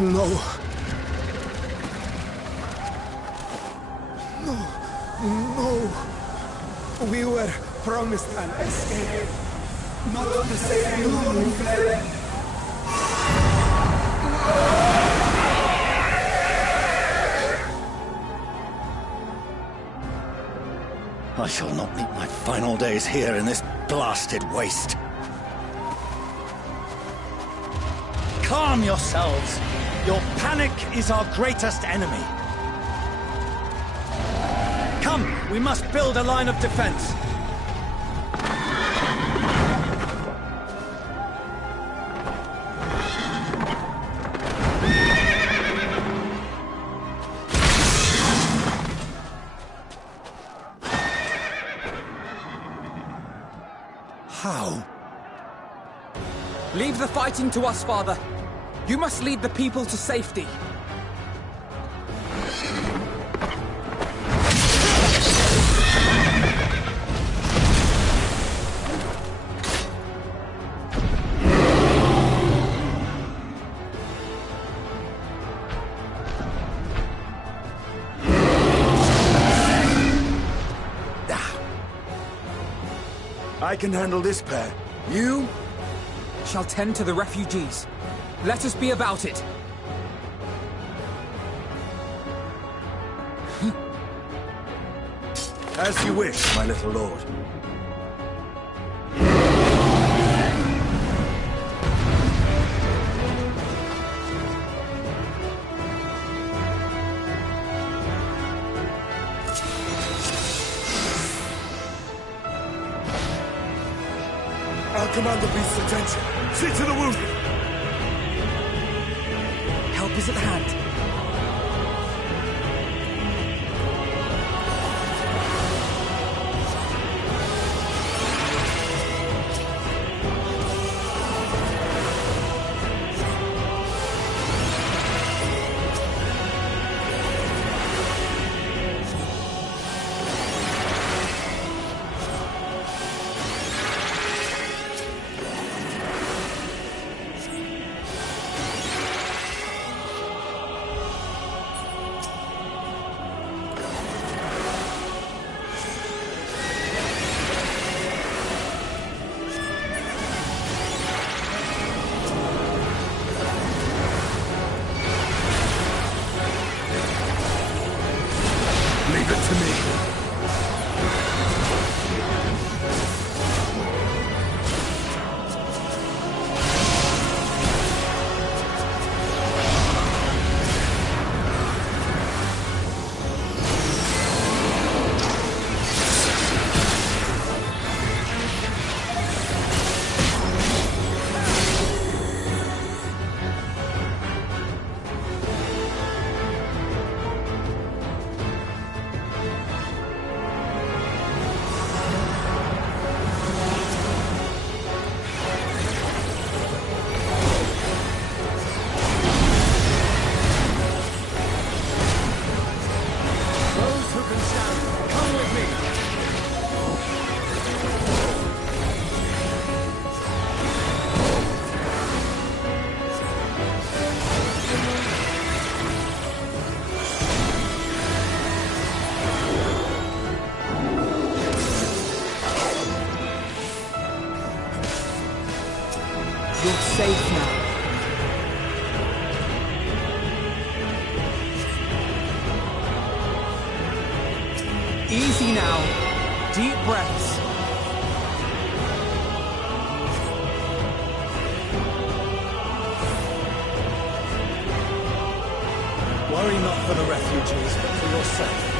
No. No. No. We were promised an escape. Not to save you, we fled. I shall not meet my final days here in this blasted waste. Calm yourselves. Your panic is our greatest enemy. Come, we must build a line of defense. How? Leave the fighting to us, Father. You must lead the people to safety. I can handle this pair. You? Shall tend to the refugees. Let us be about it. As you wish, my little lord. I'll command the beast's attention. See to the wounded. Help is at hand. Leave it to me. You're safe now. Easy now. Deep breaths. Worry not for the refugees, but for yourself.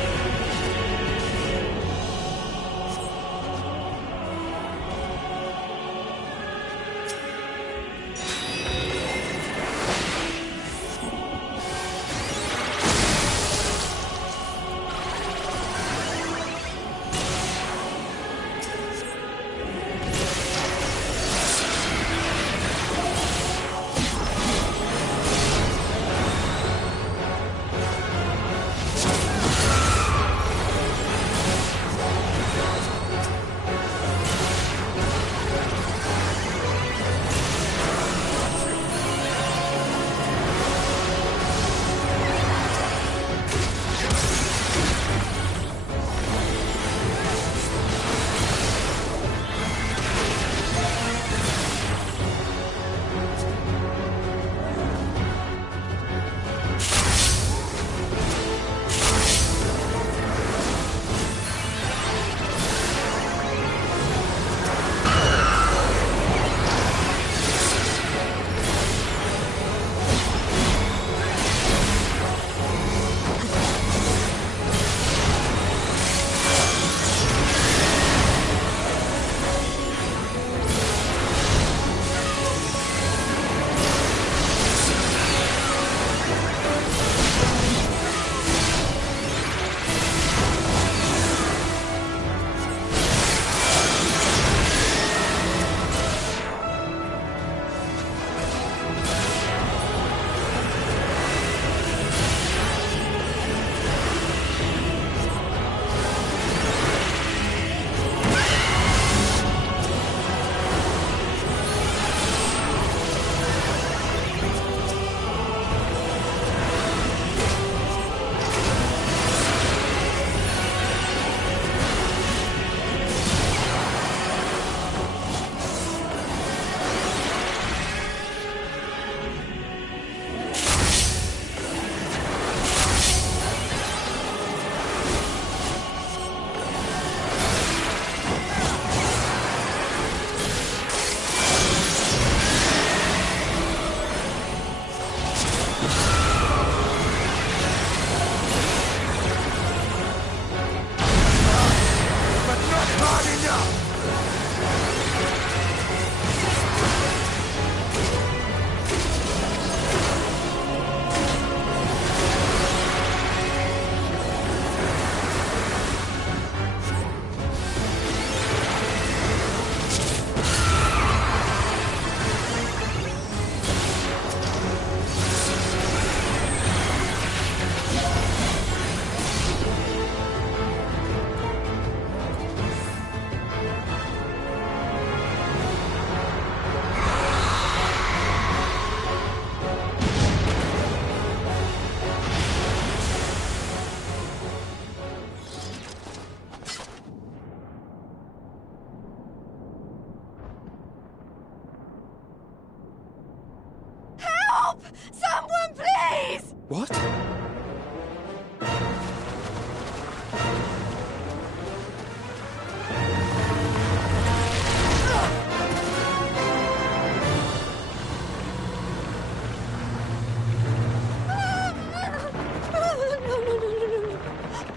Help! Someone, please! What? No.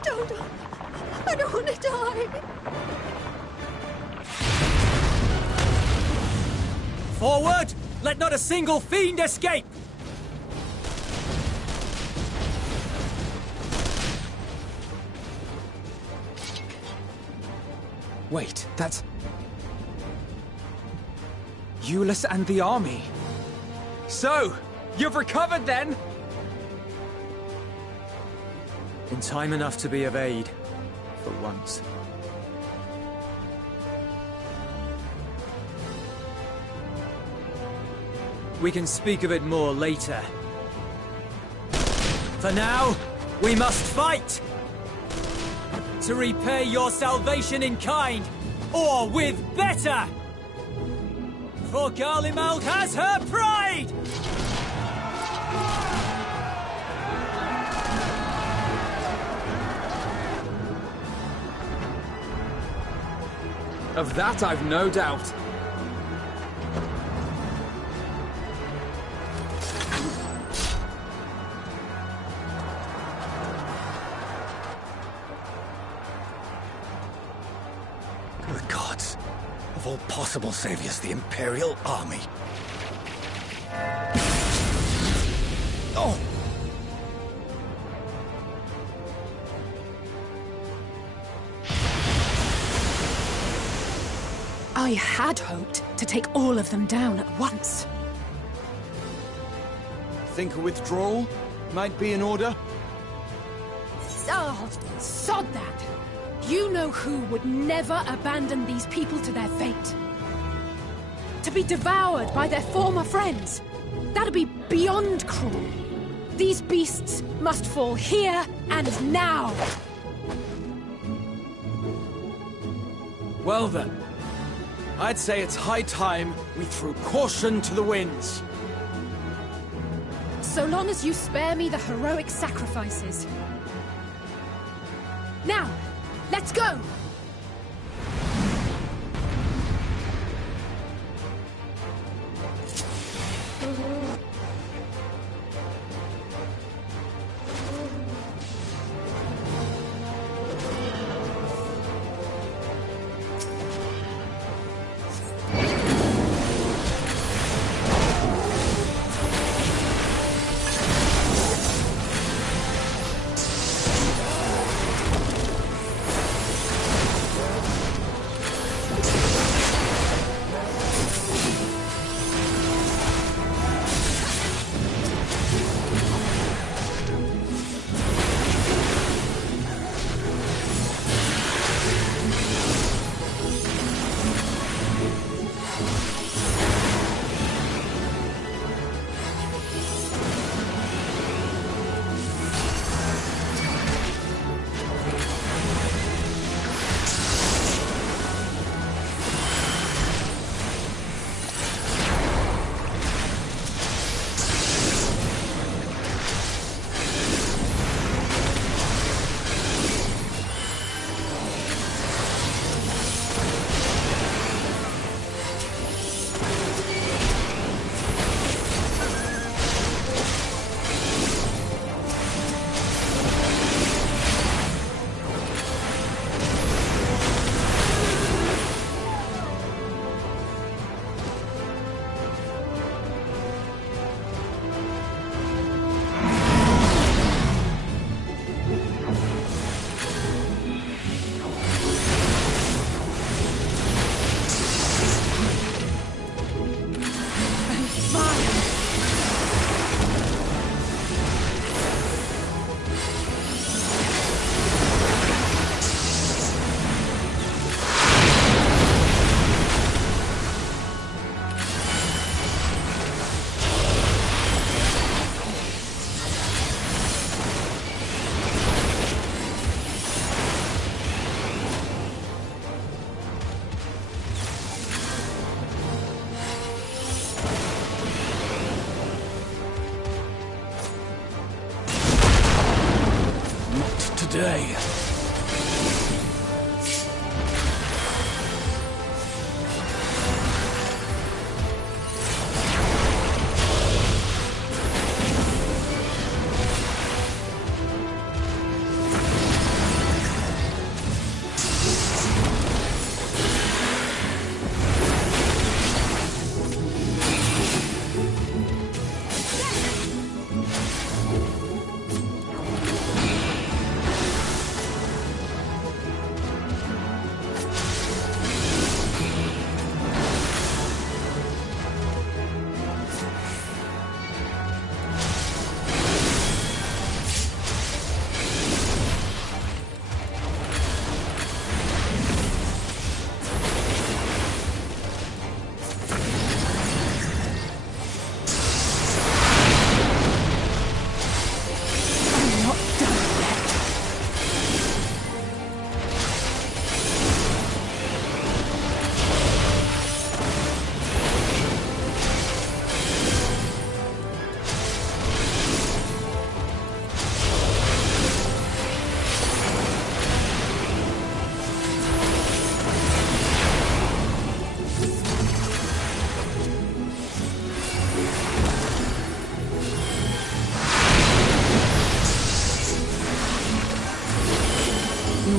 Don't. I don't want to die. Forward! Let not a single fiend escape! Wait, that's... Euless and the army. So, you've recovered then? In time enough to be of aid, for once. We can speak of it more later. For now, we must fight! To repay your salvation in kind, or with better! For Garlemald has her pride! Of that I've no doubt. Good gods. Of all possible saviors, the Imperial Army. Oh! I had hoped to take all of them down at once. Think a withdrawal might be in order? Oh, sod that. You know who would never abandon these people to their fate. To be devoured by their former friends. That'd be beyond cruel. These beasts must fall here and now. Well then, I'd say it's high time we threw caution to the winds. So long as you spare me the heroic sacrifices. Now, let's go! day.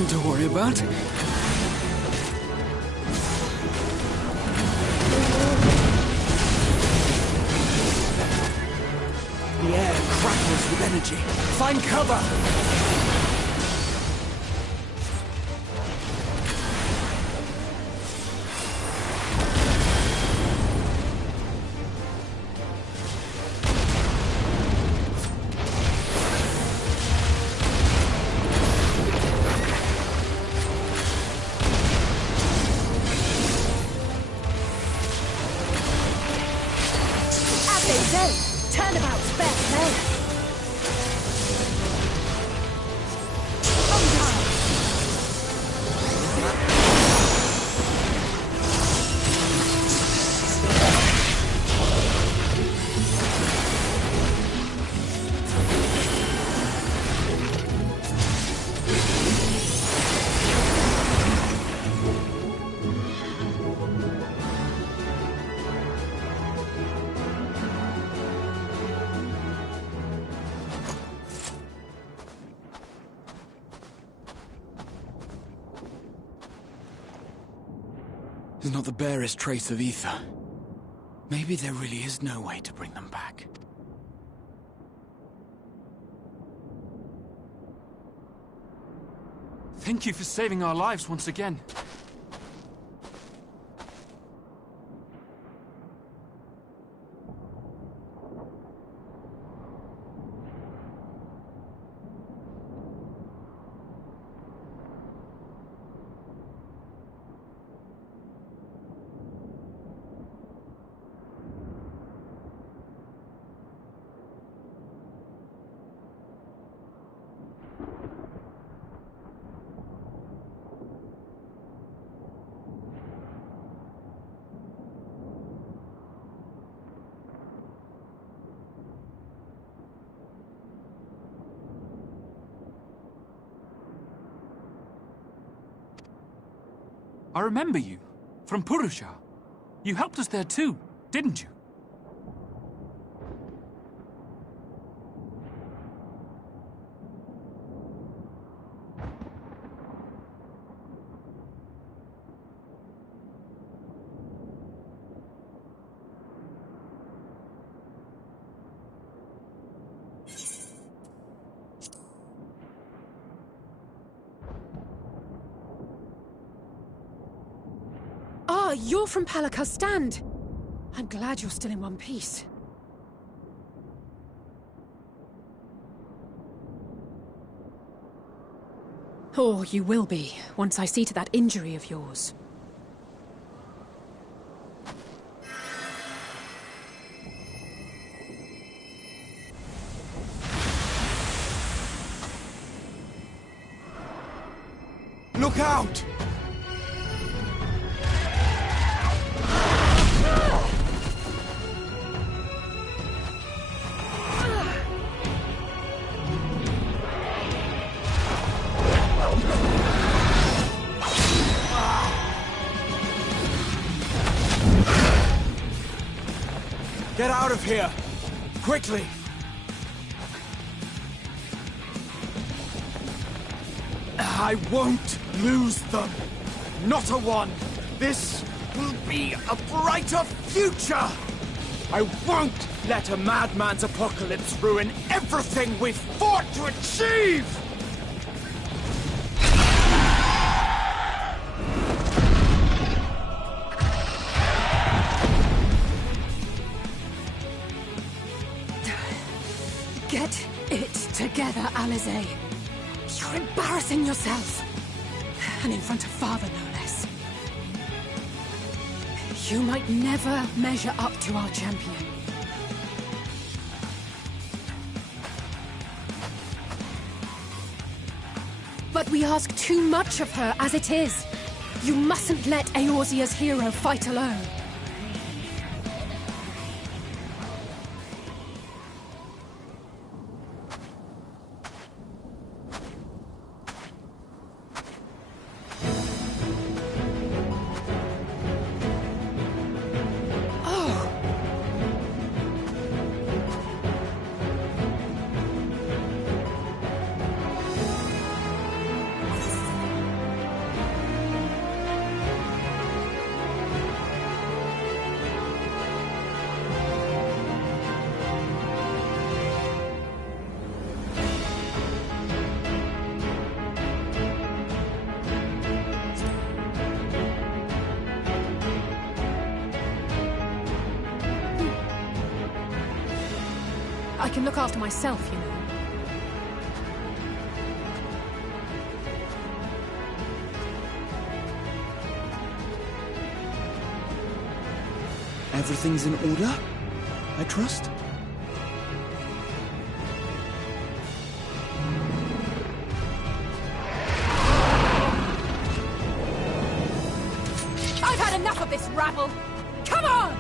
To worry about. The air crackles with energy. Find cover! Turnabout's best men. There's not the barest trace of ether. Maybe there really is no way to bring them back. Thank you for saving our lives once again. I remember you, from Purusha. You helped us there too, didn't you? Ah, you're from Palaka's stand. I'm glad you're still in one piece. Or you will be, once I see to that injury of yours. Look out! Get out of here! Quickly! I won't lose them! Not a one! This will be a brighter future! I won't let a madman's apocalypse ruin everything we've fought to achieve! Get it together, Alizé. You're embarrassing yourself. And in front of Father, no less. You might never measure up to our champion. But we ask too much of her as it is. You mustn't let Eorzea's hero fight alone. I can look after myself, you know. Everything's in order, I trust? I've had enough of this rabble! Come on!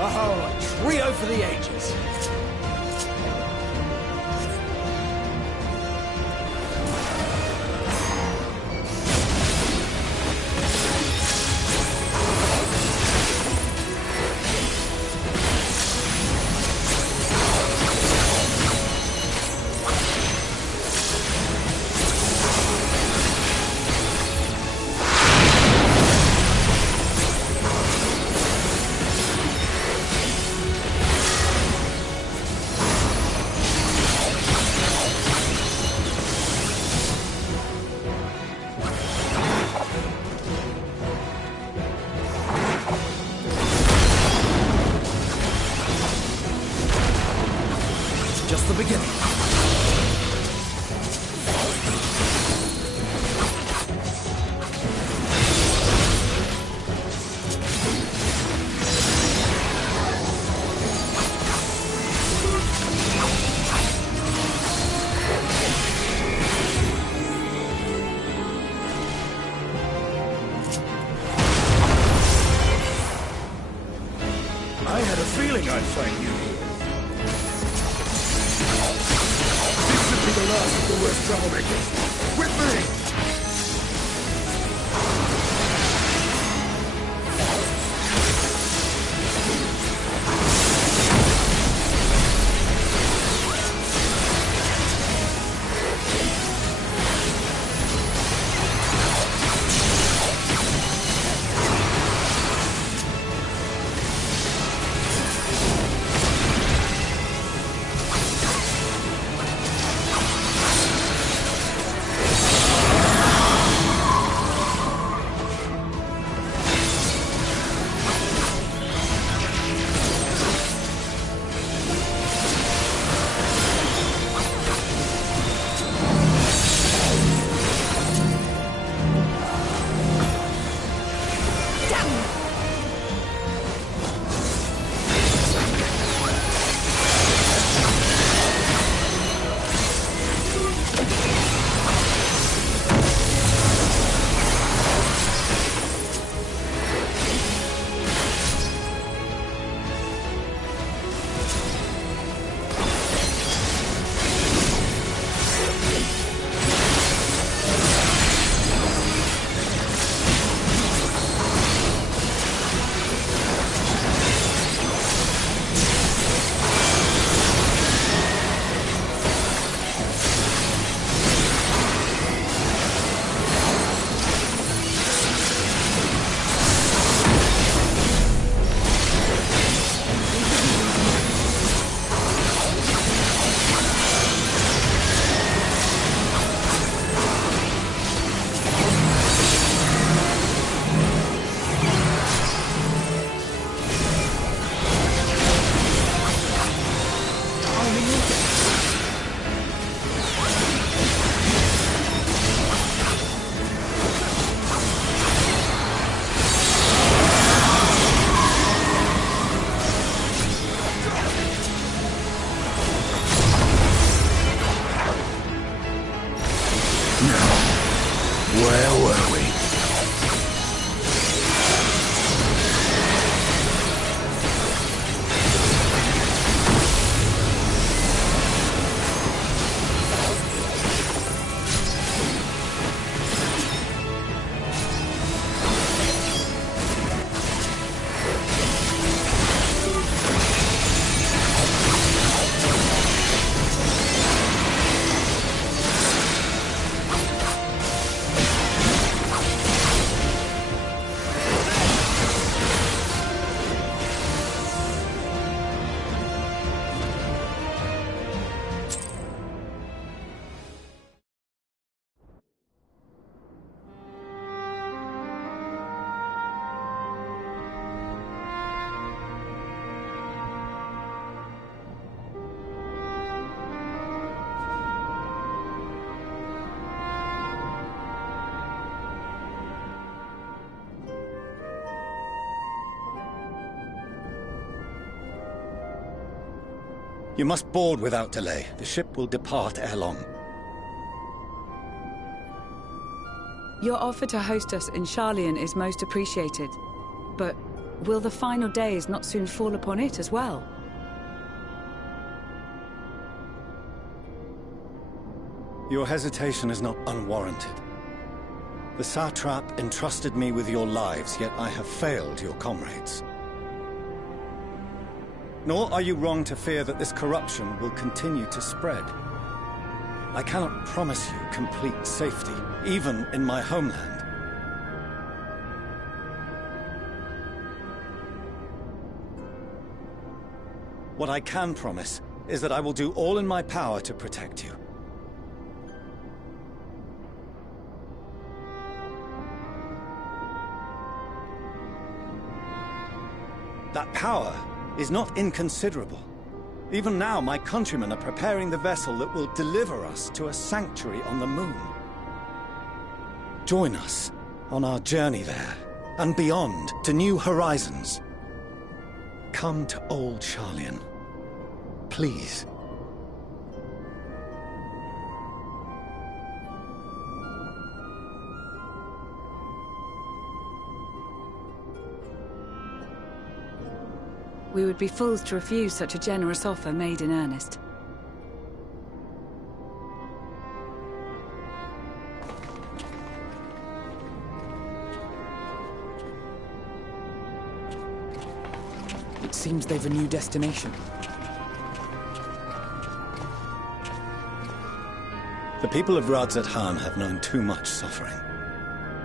Oh, a trio for the ages. Just the beginning. I had a feeling I'd find you here. This should be the last of the worst troublemakers. With me! You must board without delay. The ship will depart ere long. Your offer to host us in Sharlayan is most appreciated. But will the final days not soon fall upon it as well? Your hesitation is not unwarranted. The satrap entrusted me with your lives, yet I have failed your comrades. Nor are you wrong to fear that this corruption will continue to spread. I cannot promise you complete safety, even in my homeland. What I can promise is that I will do all in my power to protect you. That power is not inconsiderable. Even now, my countrymen are preparing the vessel that will deliver us to a sanctuary on the moon. Join us on our journey there, and beyond, to new horizons. Come to old Sharlayan. Please. We would be fools to refuse such a generous offer made in earnest. It seems they've a new destination. The people of Radzat-Han have known too much suffering.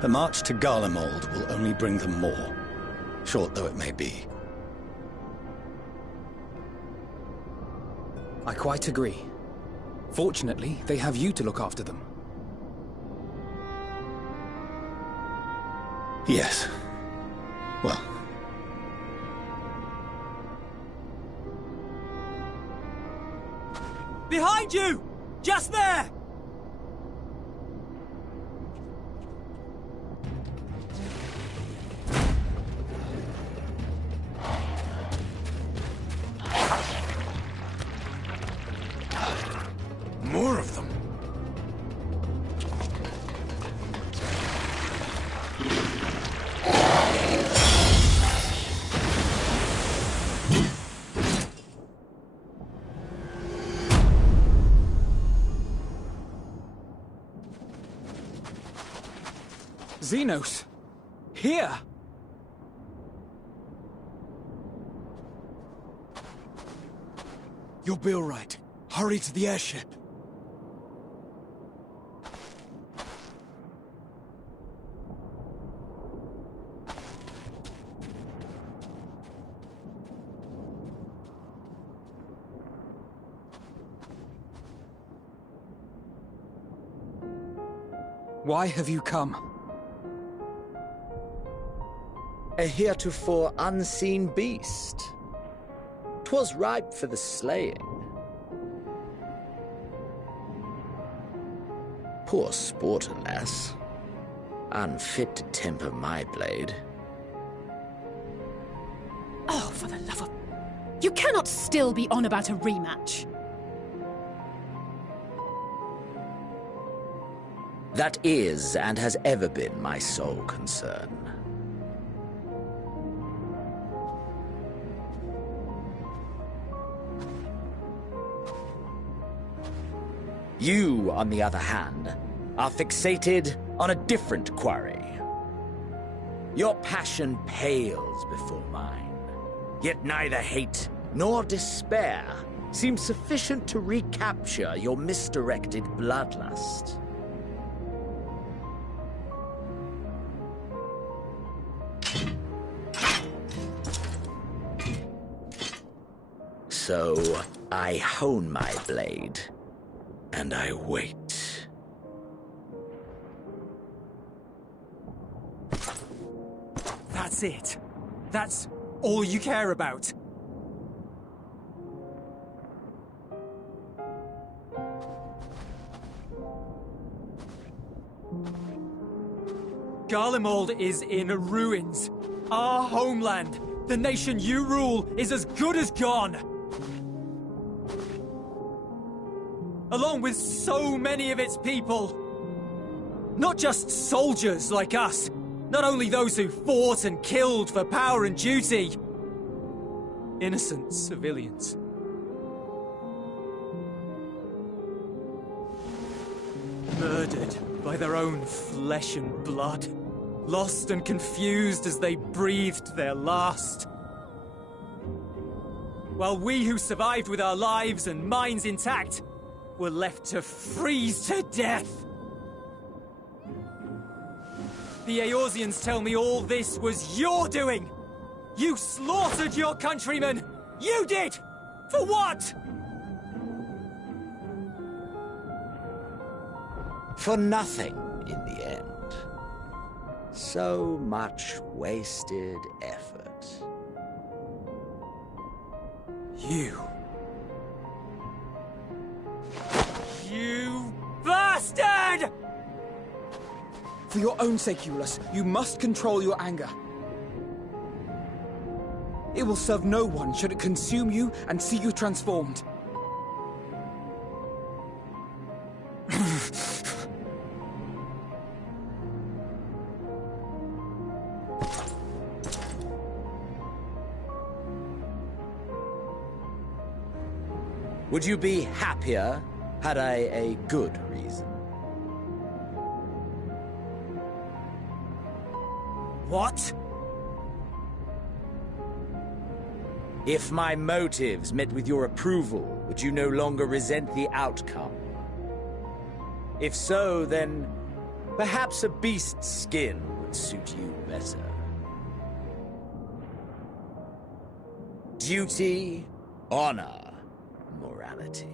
The march to Garlemald will only bring them more, short though it may be. I quite agree. Fortunately, they have you to look after them. Yes. Well. Behind you! Just there! More of them. Xenos! Here! You'll be all right. Hurry to the airship. Why have you come? A heretofore unseen beast. 'Twas ripe for the slaying. Poor sport, alas. Unfit to temper my blade. Oh, for the love of... You cannot still be on about a rematch. That is, and has ever been, my sole concern. You, on the other hand, are fixated on a different quarry. Your passion pales before mine, yet neither hate nor despair seems sufficient to recapture your misdirected bloodlust. So, I hone my blade, and I wait. That's it. That's all you care about. Garlemald is in ruins. Our homeland, the nation you rule, is as good as gone. along with so many of its people. Not just soldiers like us, not only those who fought and killed for power and duty. Innocent civilians. Murdered by their own flesh and blood. Lost and confused as they breathed their last. While we who survived with our lives and minds intact were left to freeze to death. The Eorzeans tell me all this was your doing! You slaughtered your countrymen! You did! For what? For nothing, in the end. So much wasted effort. You bastard! For your own sake, Eulus, you must control your anger. It will serve no one should it consume you and see you transformed. Would you be happier had I a good reason? What? If my motives met with your approval, would you no longer resent the outcome? If so, then perhaps a beast's skin would suit you better. Duty, honor, morality.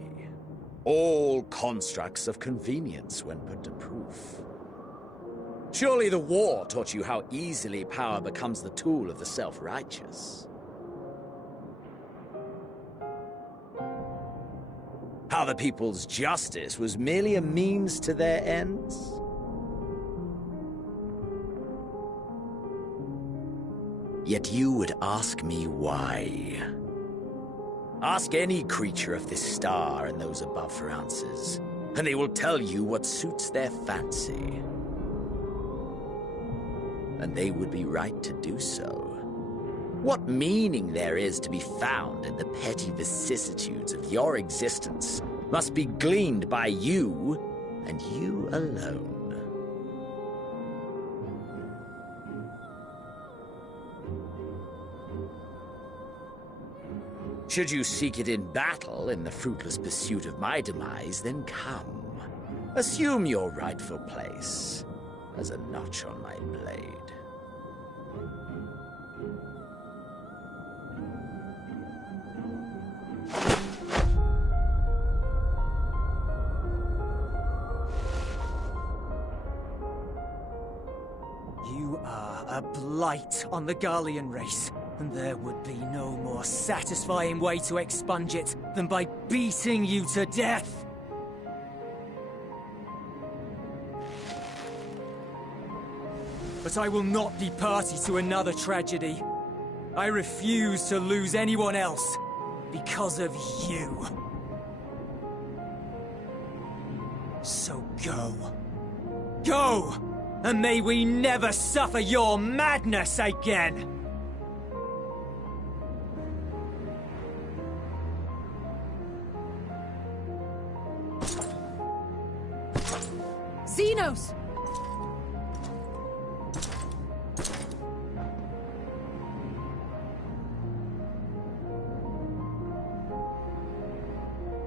All constructs of convenience when put to proof. Surely the war taught you how easily power becomes the tool of the self-righteous. How the people's justice was merely a means to their ends? Yet you would ask me why. Ask any creature of this star and those above for answers, and they will tell you what suits their fancy. And they would be right to do so. What meaning there is to be found in the petty vicissitudes of your existence must be gleaned by you, and you alone. Should you seek it in battle in the fruitless pursuit of my demise, then come. Assume your rightful place as a notch on my blade. You are a blight on the Garlean race, and there would be no more satisfying way to expunge it than by beating you to death. But I will not be party to another tragedy. I refuse to lose anyone else because of you. So go. Go! And may we never suffer your madness again! Xenos!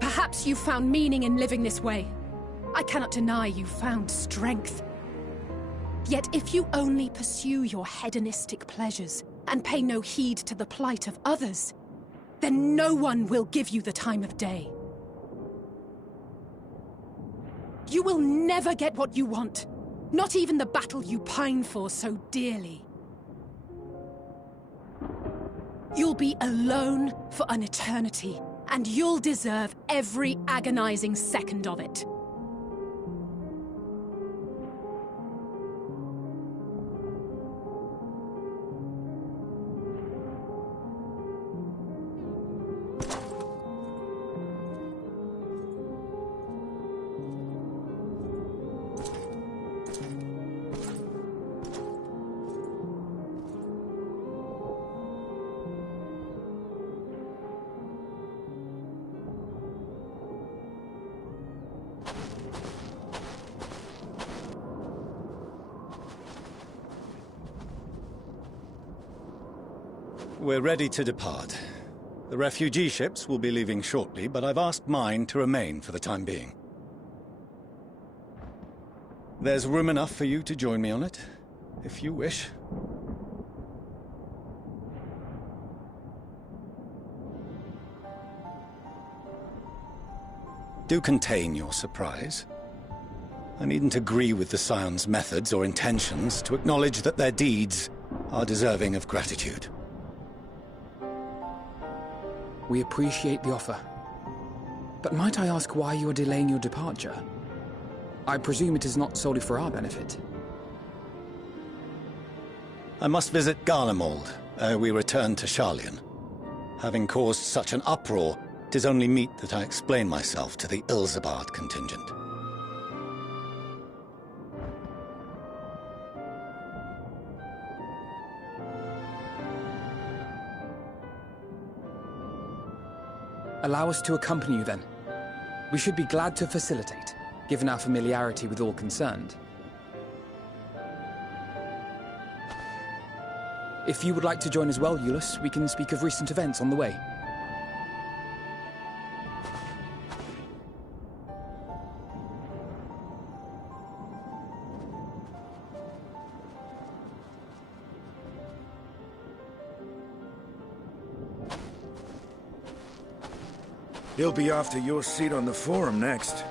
Perhaps you found meaning in living this way. I cannot deny you found strength. Yet if you only pursue your hedonistic pleasures and pay no heed to the plight of others, then no one will give you the time of day. You will never get what you want, not even the battle you pine for so dearly. You'll be alone for an eternity, and you'll deserve every agonizing second of it. We're ready to depart. The refugee ships will be leaving shortly, but I've asked mine to remain for the time being. There's room enough for you to join me on it, if you wish. Do contain your surprise. I needn't agree with the Scion's methods or intentions to acknowledge that their deeds are deserving of gratitude. We appreciate the offer. But might I ask why you are delaying your departure? I presume it is not solely for our benefit. I must visit Garlemald ere we return to Sharlayan. Having caused such an uproar, 'tis only meet that I explain myself to the Ilsabard contingent. Allow us to accompany you then. We should be glad to facilitate, given our familiarity with all concerned. If you would like to join as well, Eulus, we can speak of recent events on the way. He'll be after your seat on the forum next.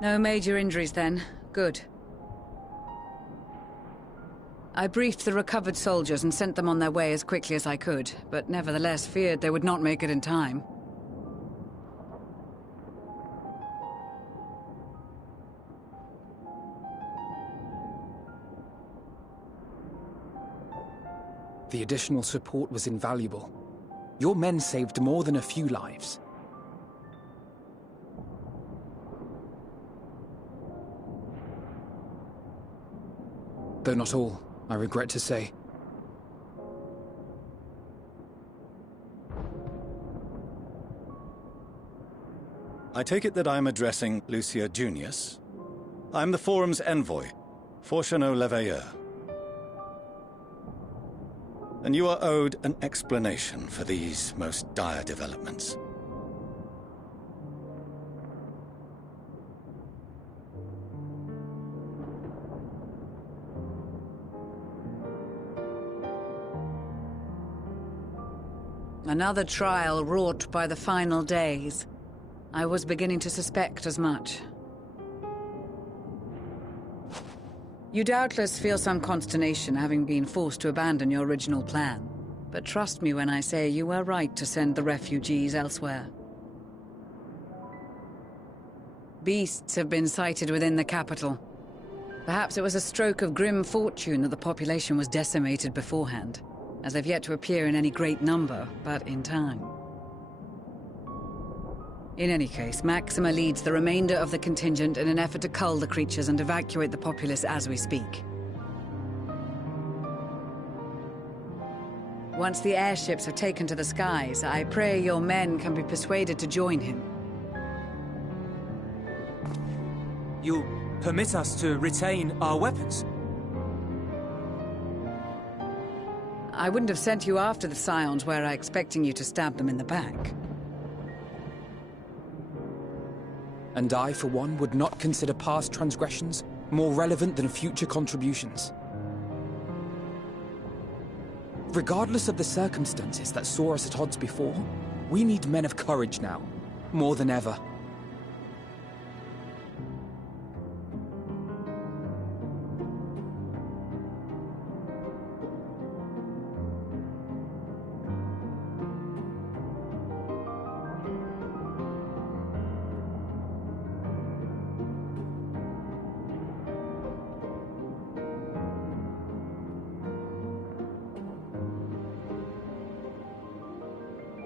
No major injuries then. Good. I briefed the recovered soldiers and sent them on their way as quickly as I could, but nevertheless feared they would not make it in time. The additional support was invaluable. Your men saved more than a few lives. Though not all, I regret to say. I take it that I'm addressing Lucia Junius? I'm the Forum's envoy, Fourcheneau Leveilleur. And you are owed an explanation for these most dire developments. Another trial wrought by the final days. I was beginning to suspect as much. You doubtless feel some consternation having been forced to abandon your original plan. But trust me when I say you were right to send the refugees elsewhere. Beasts have been sighted within the capital. Perhaps it was a stroke of grim fortune that the population was decimated beforehand, as they've yet to appear in any great number, but in time. In any case, Maxima leads the remainder of the contingent in an effort to cull the creatures and evacuate the populace as we speak. Once the airships have taken to the skies, I pray your men can be persuaded to join him. You'll permit us to retain our weapons? I wouldn't have sent you after the Scions were I expecting you to stab them in the back. And I, for one, would not consider past transgressions more relevant than future contributions. Regardless of the circumstances that saw us at odds before, we need men of courage now, more than ever.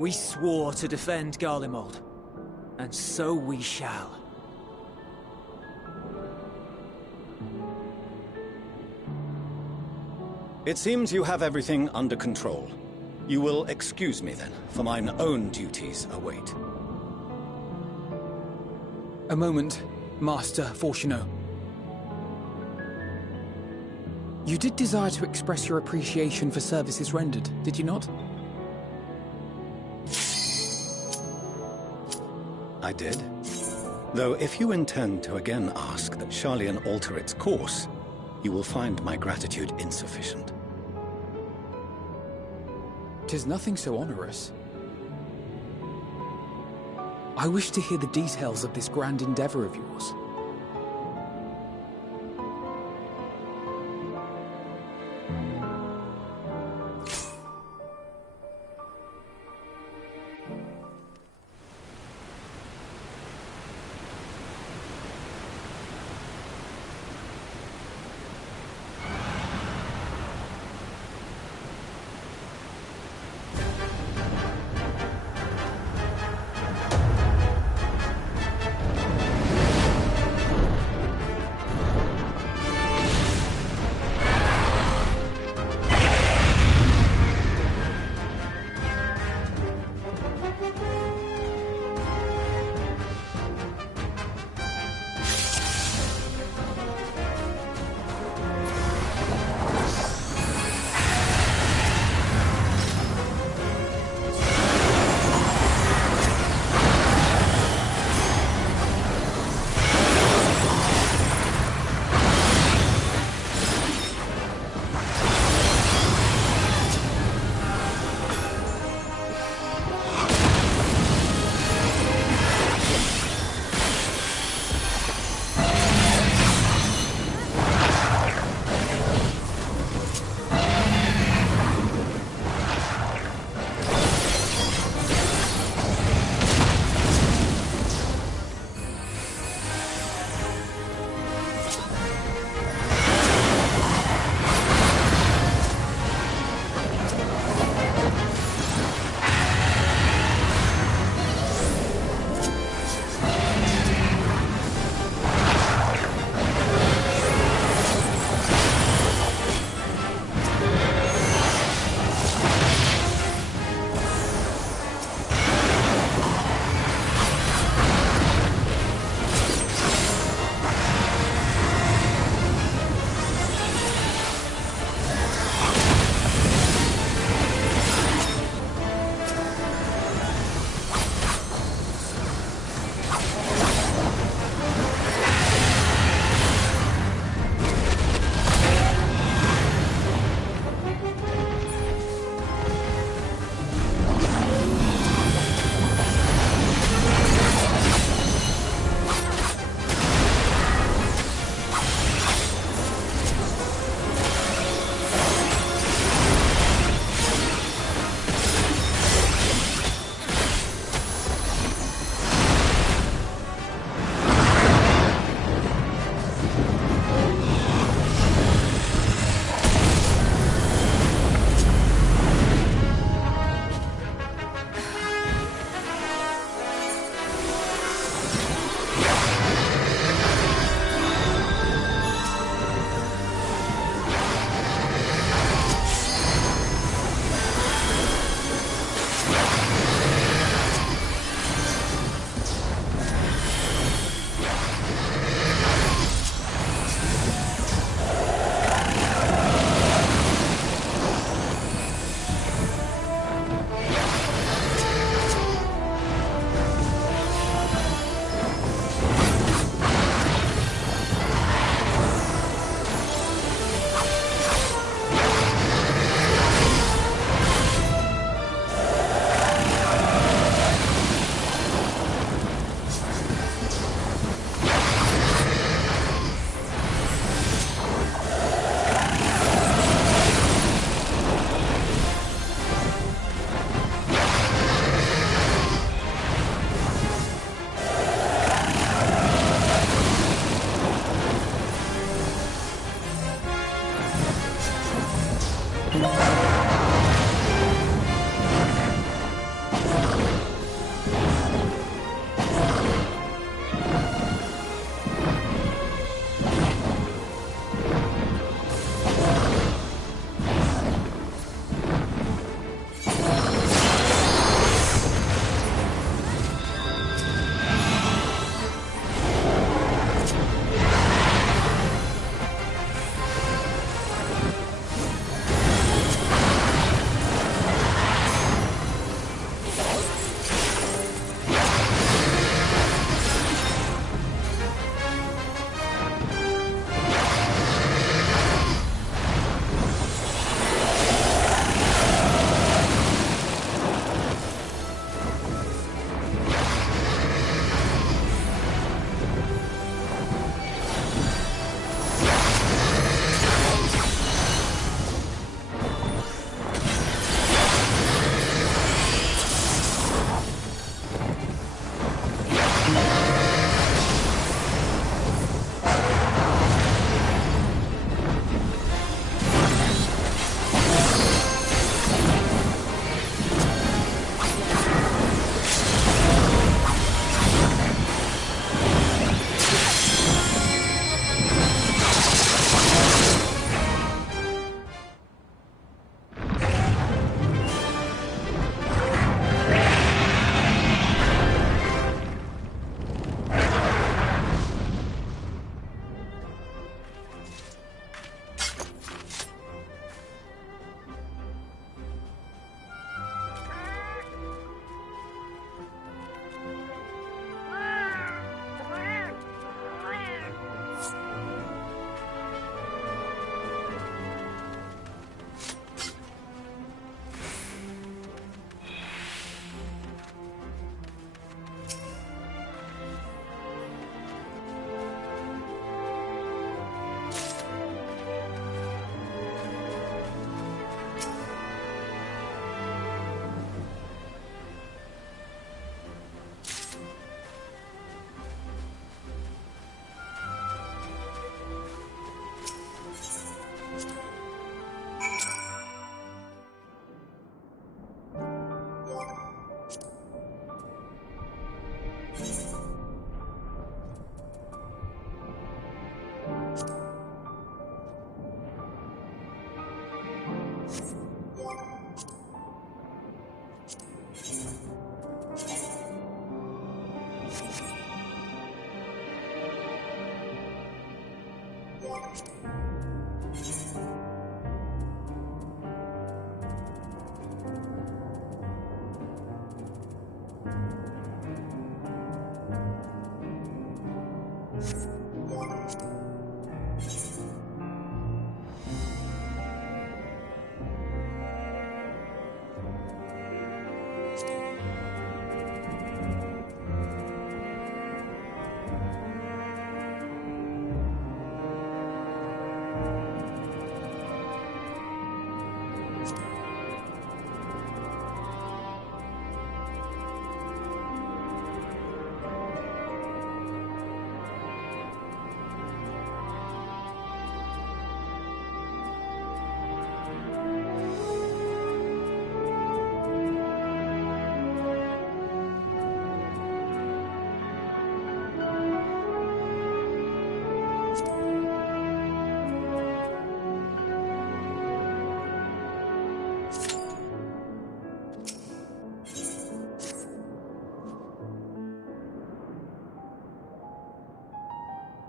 We swore to defend Garlemald, and so we shall. It seems you have everything under control. You will excuse me then, for mine own duties await. A moment, Master Fortuneau. You did desire to express your appreciation for services rendered, did you not? I did. Though if you intend to again ask that Sharlayan alter its course, you will find my gratitude insufficient. 'Tis nothing so onerous. I wish to hear the details of this grand endeavor of yours.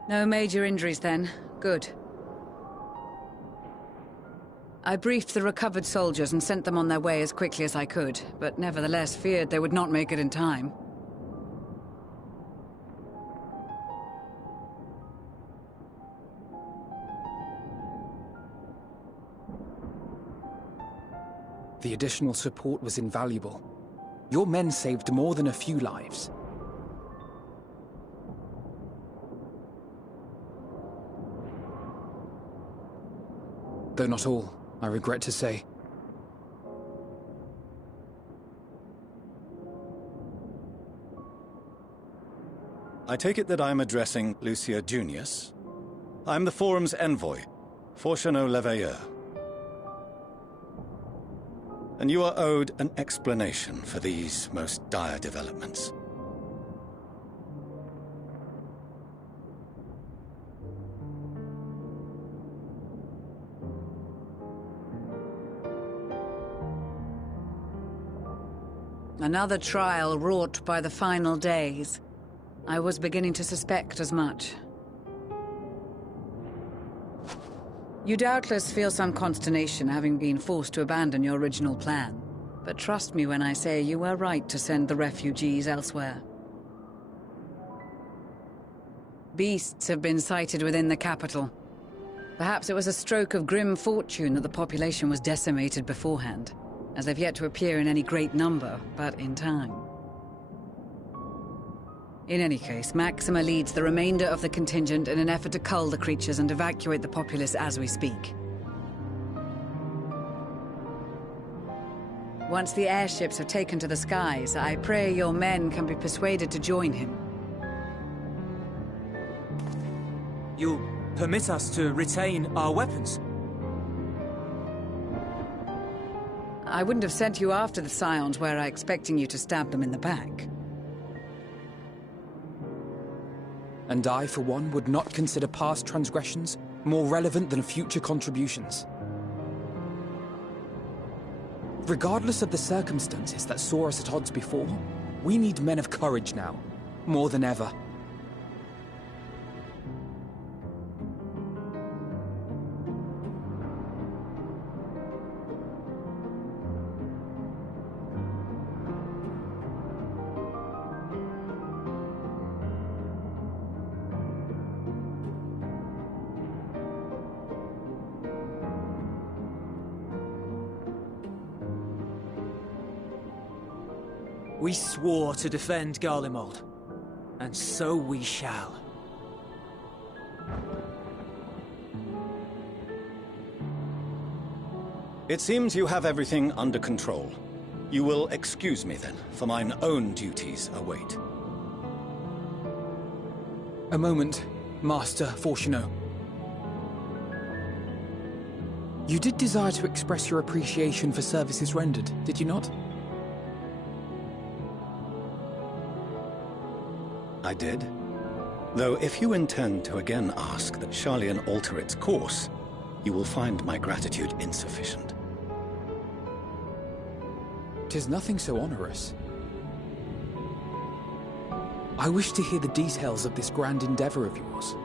No major injuries then. Good. I briefed the recovered soldiers and sent them on their way as quickly as I could, but nevertheless feared they would not make it in time. The additional support was invaluable. Your men saved more than a few lives. Though not all, I regret to say. I take it that I'm addressing Lucia Junius? I'm the Forum's envoy, Fortuno Leveilleur. And you are owed an explanation for these most dire developments. Another trial wrought by the final days. I was beginning to suspect as much. You doubtless feel some consternation having been forced to abandon your original plan. But trust me when I say you were right to send the refugees elsewhere. Beasts have been sighted within the capital. Perhaps it was a stroke of grim fortune that the population was decimated beforehand, as they've yet to appear in any great number, but in time. In any case, Maxima leads the remainder of the contingent in an effort to cull the creatures and evacuate the populace as we speak. Once the airships have taken to the skies, I pray your men can be persuaded to join him. You'll permit us to retain our weapons? I wouldn't have sent you after the Scions were I expecting you to stab them in the back. And I, for one, would not consider past transgressions more relevant than future contributions. Regardless of the circumstances that saw us at odds before, we need men of courage now, more than ever. We swore to defend Garlemald, and so we shall. It seems you have everything under control. You will excuse me then, for mine own duties await. A moment, Master Fortuno. You did desire to express your appreciation for services rendered, did you not? I did. Though if you intend to again ask that Sharlayan alter its course, you will find my gratitude insufficient. 'Tis nothing so onerous. I wish to hear the details of this grand endeavor of yours.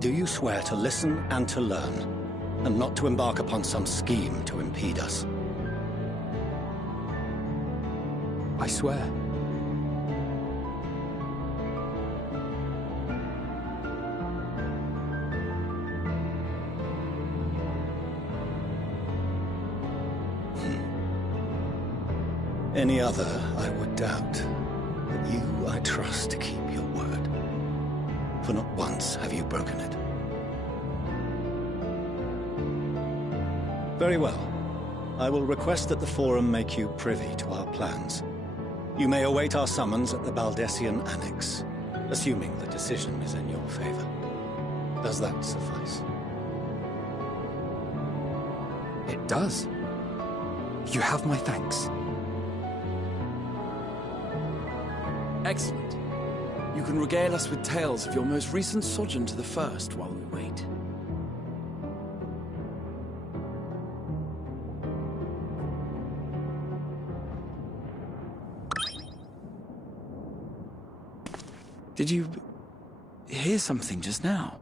Do you swear to listen and to learn, and not to embark upon some scheme to impede us? I swear. Any other I would doubt, but you I trust to keep your word. For not once have you broken it. Very well. I will request that the Forum make you privy to our plans. You may await our summons at the Baldessian Annex, assuming the decision is in your favor. Does that suffice? It does. You have my thanks. Excellent. You can regale us with tales of your most recent sojourn to the First while we wait. Did you hear something just now?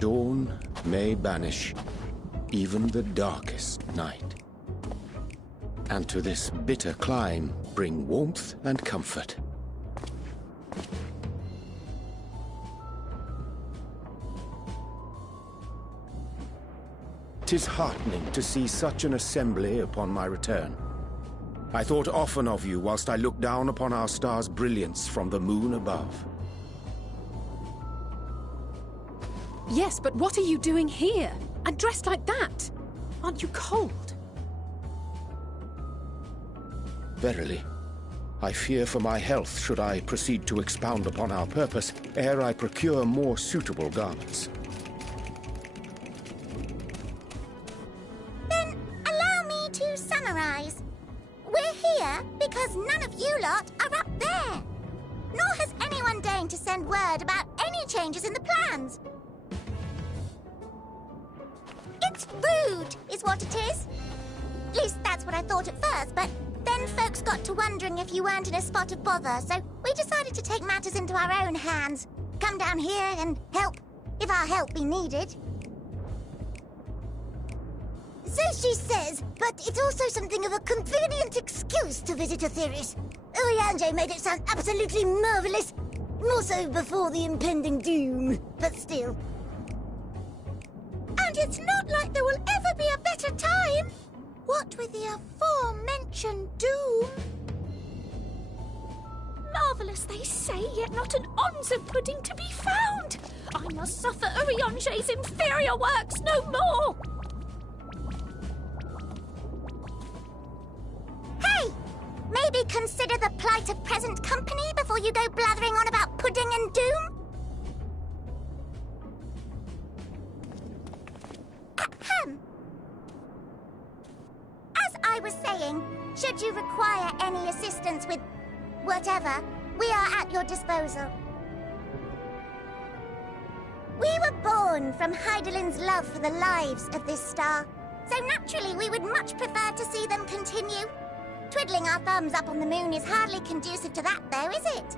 Dawn may banish even the darkest night, and to this bitter clime bring warmth and comfort. 'Tis heartening to see such an assembly upon my return. I thought often of you whilst I looked down upon our star's brilliance from the moon above. Yes, but what are you doing here? And dressed like that? Aren't you cold? Verily, I fear for my health should I proceed to expound upon our purpose ere I procure more suitable garments. Then allow me to summarize. We're here because none of you lot are up there. Nor has anyone deigned to send word about any changes in the plans. It's rude, is what it is. At least that's what I thought at first, but then folks got to wondering if you weren't in a spot of bother, so we decided to take matters into our own hands. Come down here and help, if our help be needed. So she says, but it's also something of a convenient excuse to visit Atheris. Urianger made it sound absolutely marvelous. More so before the impending doom, but still. And it's not like there will ever be a better time. What with the aforementioned doom? Marvellous, they say, yet not an ounce of pudding to be found. I must suffer Urianger's inferior works no more. Hey! Maybe consider the plight of present company before you go blathering on about pudding and doom? Ahem. As I was saying, should you require any assistance with, Whatever, we are at your disposal. We were born from Hydaelyn's love for the lives of this star, so naturally we would much prefer to see them continue. Twiddling our thumbs up on the moon is hardly conducive to that, though, is it?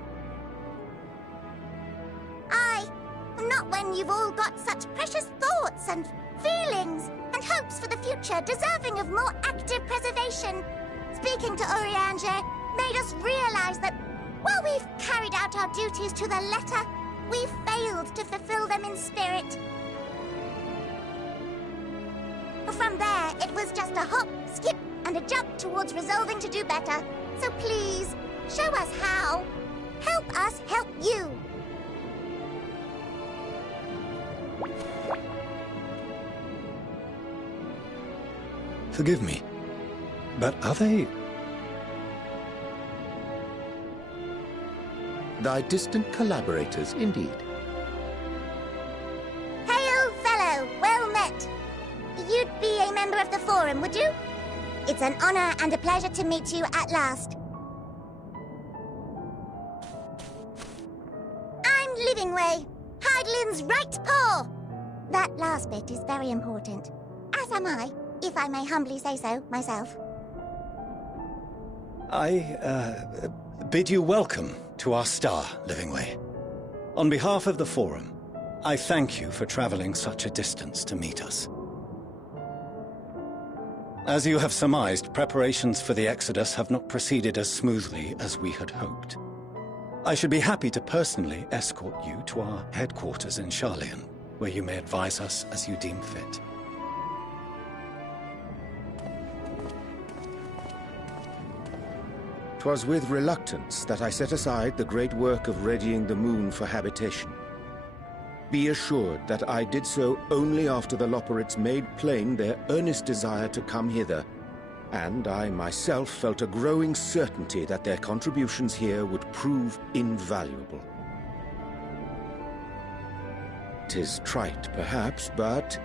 Not when you've all got such precious thoughts and feelings and hopes for the future deserving of more active preservation. Speaking to Urianger made us realize that while we've carried out our duties to the letter, we've failed to fulfill them in spirit. From there, it was just a hop, skip, and a jump towards resolving to do better. So please, show us how. Help us help you. Forgive me, but are they... Thy distant collaborators, indeed. Hail, fellow! Well met! You'd be a member of the Forum, would you? It's an honor and a pleasure to meet you at last. I'm Livingway, Hydaelyn's right paw! That last bit is very important. As am I, if I may humbly say so myself. I bid you welcome to our star, Livingway. On behalf of the Forum, I thank you for traveling such a distance to meet us. As you have surmised, preparations for the Exodus have not proceeded as smoothly as we had hoped. I should be happy to personally escort you to our headquarters in Sharlayan, where you may advise us as you deem fit. 'Twas with reluctance that I set aside the great work of readying the moon for habitation. Be assured that I did so only after the Loperites made plain their earnest desire to come hither, and I myself felt a growing certainty that their contributions here would prove invaluable. 'Tis trite, perhaps, but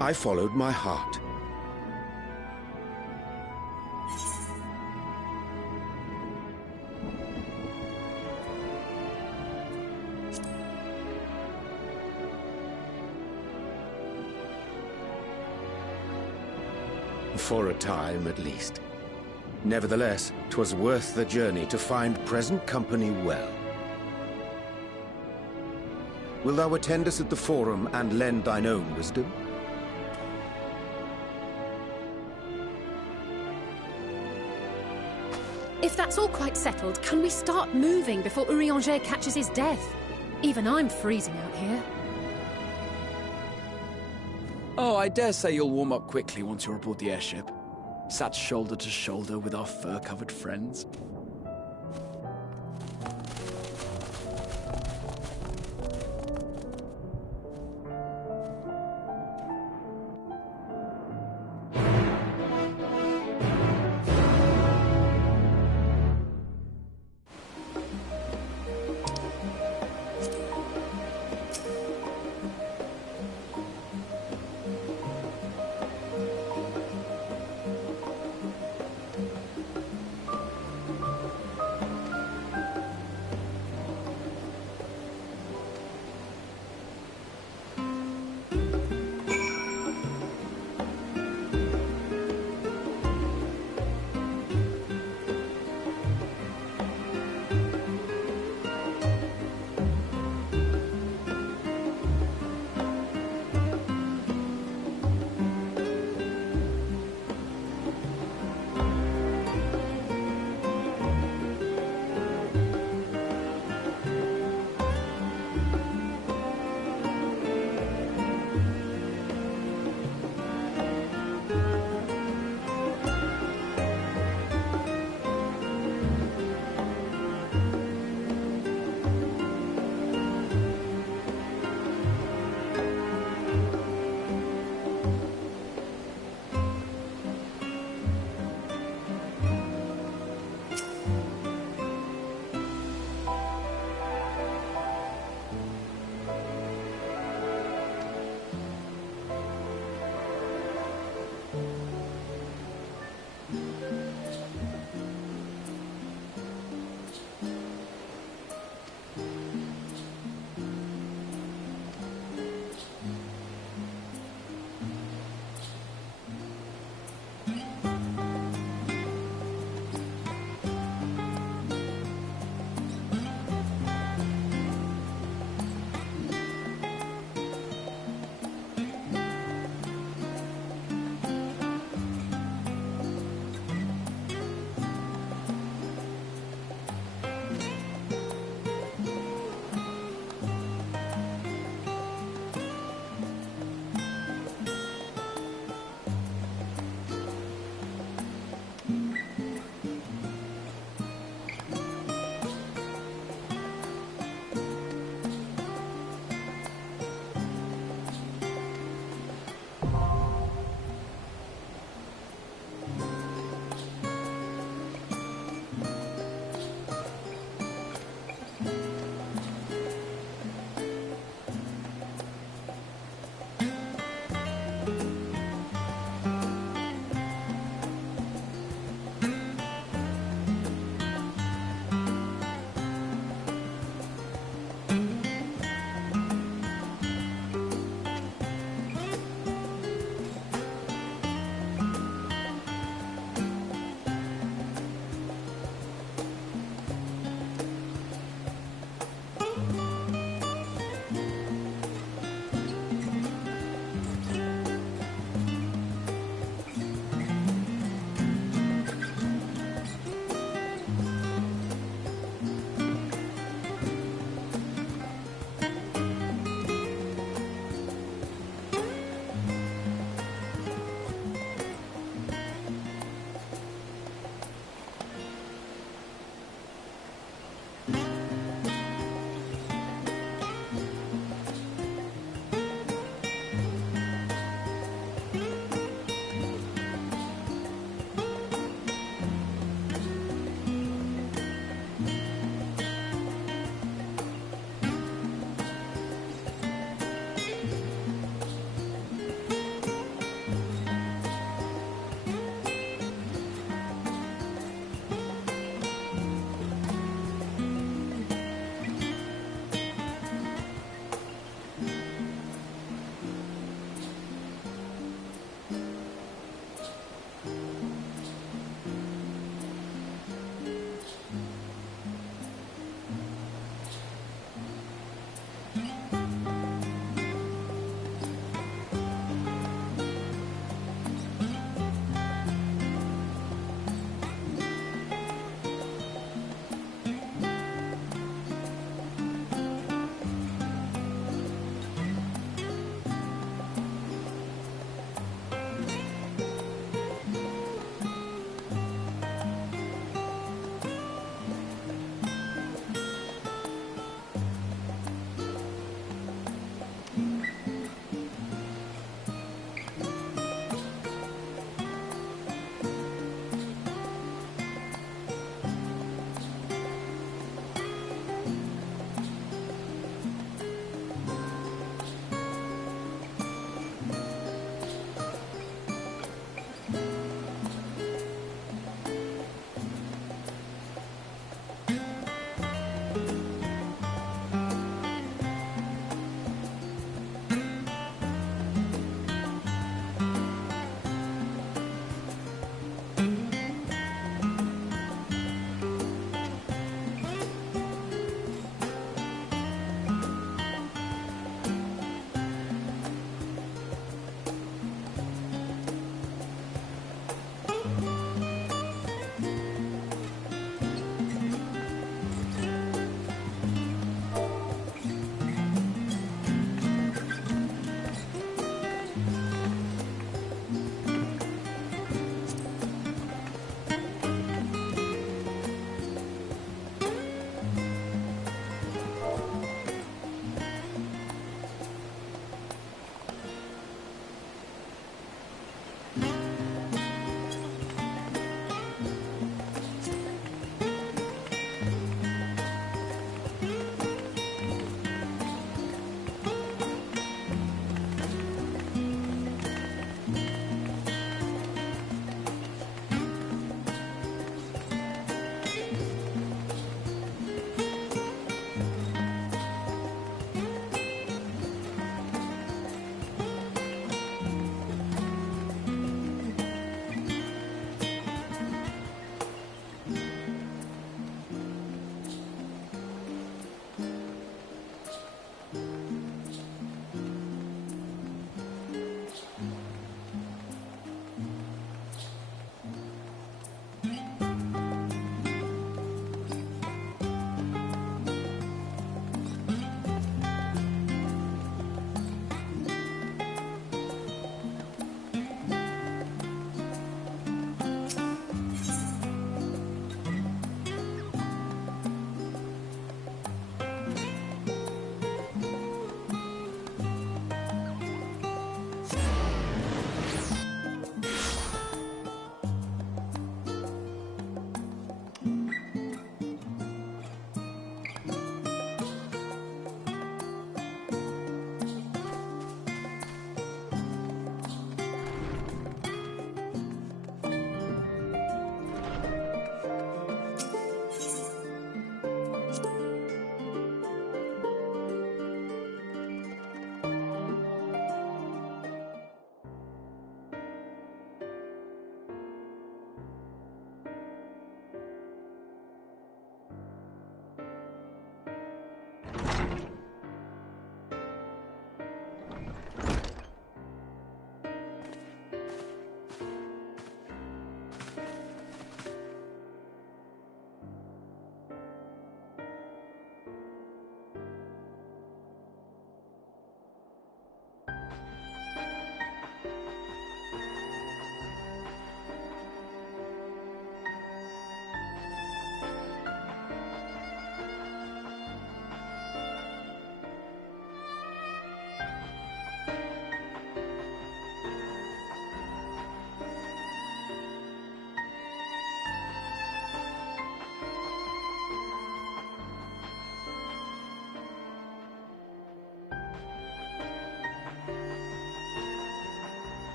I followed my heart. For a time, at least. Nevertheless, 'twas worth the journey to find present company well. Wilt thou attend us at the Forum and lend thine own wisdom? If that's all quite settled, can we start moving before Urianger catches his death? Even I'm freezing out here. Oh, I dare say you'll warm up quickly once you're aboard the airship. Sat shoulder to shoulder with our fur-covered friends.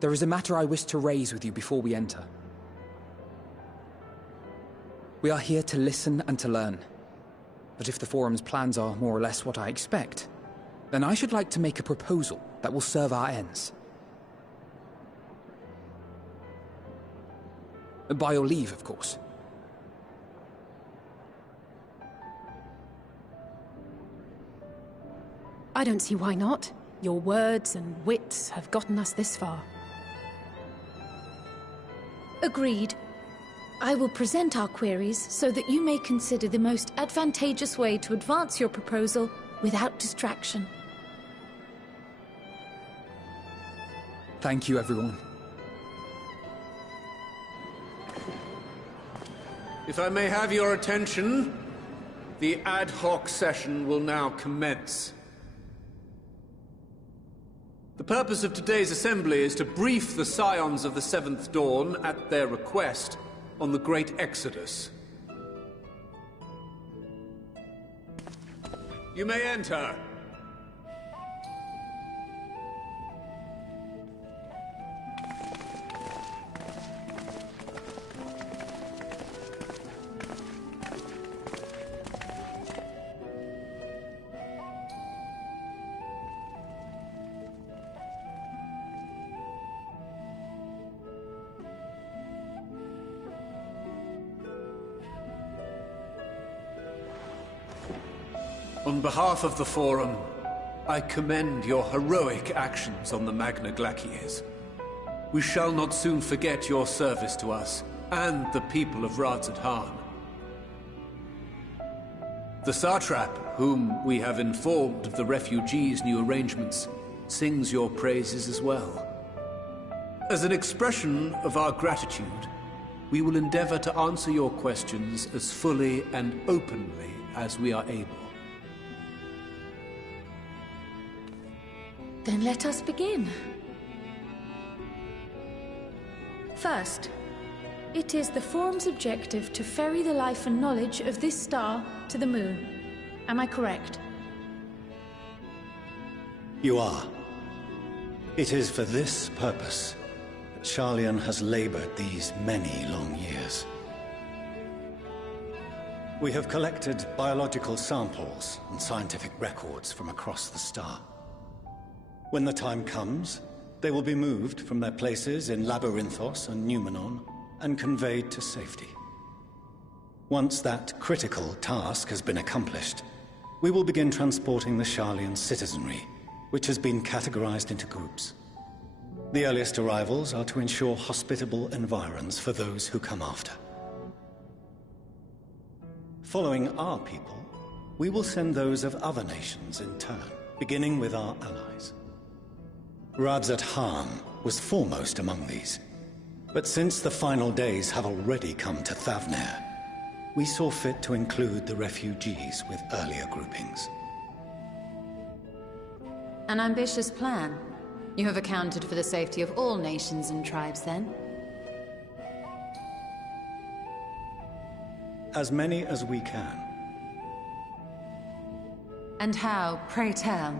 There is a matter I wish to raise with you before we enter. We are here to listen and to learn. But if the Forum's plans are more or less what I expect, then I should like to make a proposal that will serve our ends. By your leave, of course. I don't see why not. Your words and wits have gotten us this far. Agreed. I will present our queries so that you may consider the most advantageous way to advance your proposal without distraction. Thank you, everyone. If I may have your attention, the ad hoc session will now commence. The purpose of today's assembly is to brief the Scions of the Seventh Dawn, at their request, on the Great Exodus. You may enter. On behalf of the Forum, I commend your heroic actions on the Magna Glacies. We shall not soon forget your service to us and the people of Radzadhan. The Satrap, whom we have informed of the refugees' new arrangements, sings your praises as well. As an expression of our gratitude, we will endeavor to answer your questions as fully and openly as we are able. Then let us begin. First, it is the Forum's objective to ferry the life and knowledge of this star to the moon. Am I correct? You are. It is for this purpose that Sharlayan has labored these many long years. We have collected biological samples and scientific records from across the star. When the time comes, they will be moved from their places in Labyrinthos and Numenon and conveyed to safety. Once that critical task has been accomplished, we will begin transporting the Sharlayan citizenry, which has been categorized into groups. The earliest arrivals are to ensure hospitable environs for those who come after. Following our people, we will send those of other nations in turn, beginning with our allies. Radzadhan was foremost among these, but since the final days have already come to Thavnair, we saw fit to include the refugees with earlier groupings. An ambitious plan. You have accounted for the safety of all nations and tribes, then? As many as we can. And how, pray tell,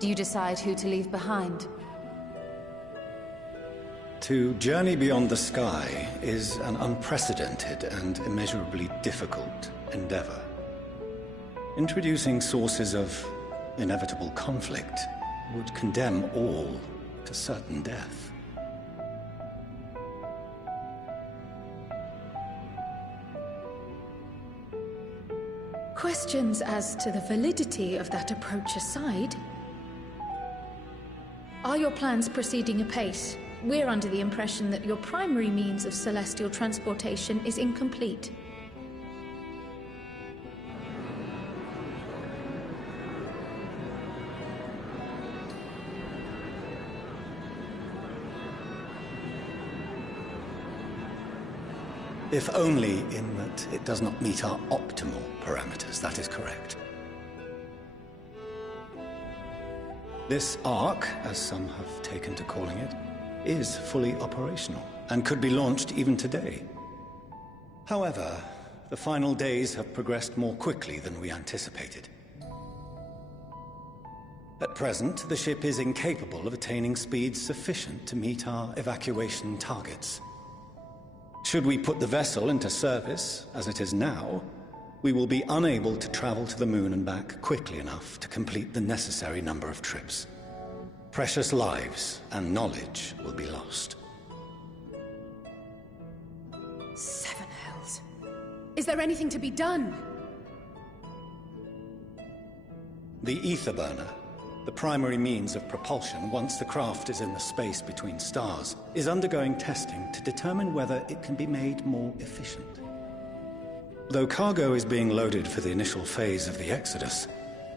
do you decide who to leave behind? To journey beyond the sky is an unprecedented and immeasurably difficult endeavor. Introducing sources of inevitable conflict would condemn all to certain death. Questions as to the validity of that approach aside, are your plans proceeding apace? We're under the impression that your primary means of celestial transportation is incomplete. If only in that it does not meet our optimal parameters, that is correct. This Ark, as some have taken to calling it, is fully operational and could be launched even today. However, the final days have progressed more quickly than we anticipated. At present, the ship is incapable of attaining speeds sufficient to meet our evacuation targets. Should we put the vessel into service, as it is now, we will be unable to travel to the moon and back quickly enough to complete the necessary number of trips. Precious lives and knowledge will be lost. Seven hells. Is there anything to be done? The ether burner, the primary means of propulsion once the craft is in the space between stars, is undergoing testing to determine whether it can be made more efficient. Though cargo is being loaded for the initial phase of the Exodus,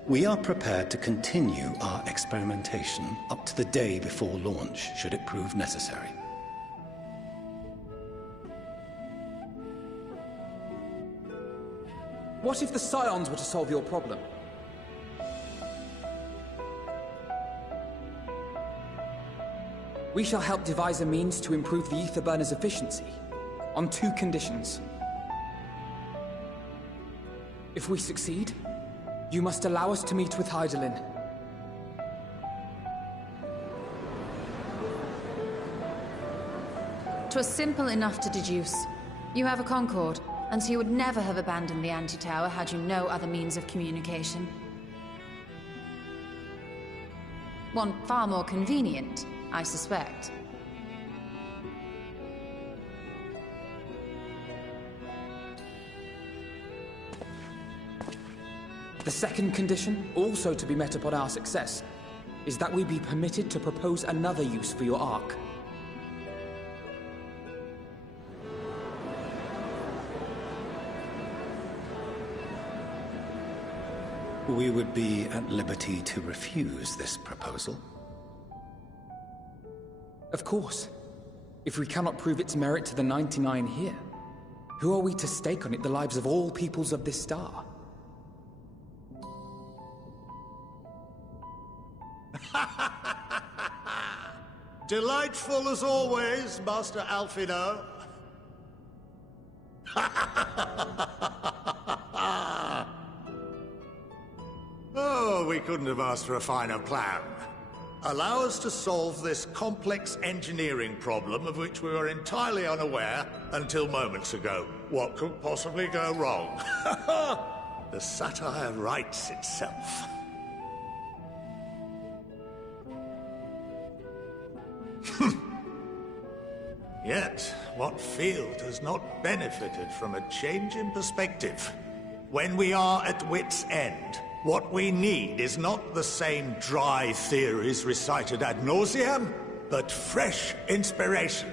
we are prepared to continue our experimentation up to the day before launch, should it prove necessary. What if the Scions were to solve your problem? We shall help devise a means to improve the ether burner's efficiency, on 2 conditions. If we succeed, you must allow us to meet with Hydaelyn. 'Twas simple enough to deduce. You have a Concord, and so you would never have abandoned the anti-tower had you no other means of communication. One far more convenient, I suspect. The second condition, also to be met upon our success, is that we be permitted to propose another use for your Ark. We would be at liberty to refuse this proposal. Of course. If we cannot prove its merit to the 99 here, who are we to stake on it the lives of all peoples of this star? Delightful as always, Master Alfino. Oh, we couldn't have asked for a finer plan. Allow us to solve this complex engineering problem of which we were entirely unaware until moments ago. What could possibly go wrong? The satire writes itself. Yet, what field has not benefited from a change in perspective? When we are at wit's end, what we need is not the same dry theories recited ad nauseam, but fresh inspiration.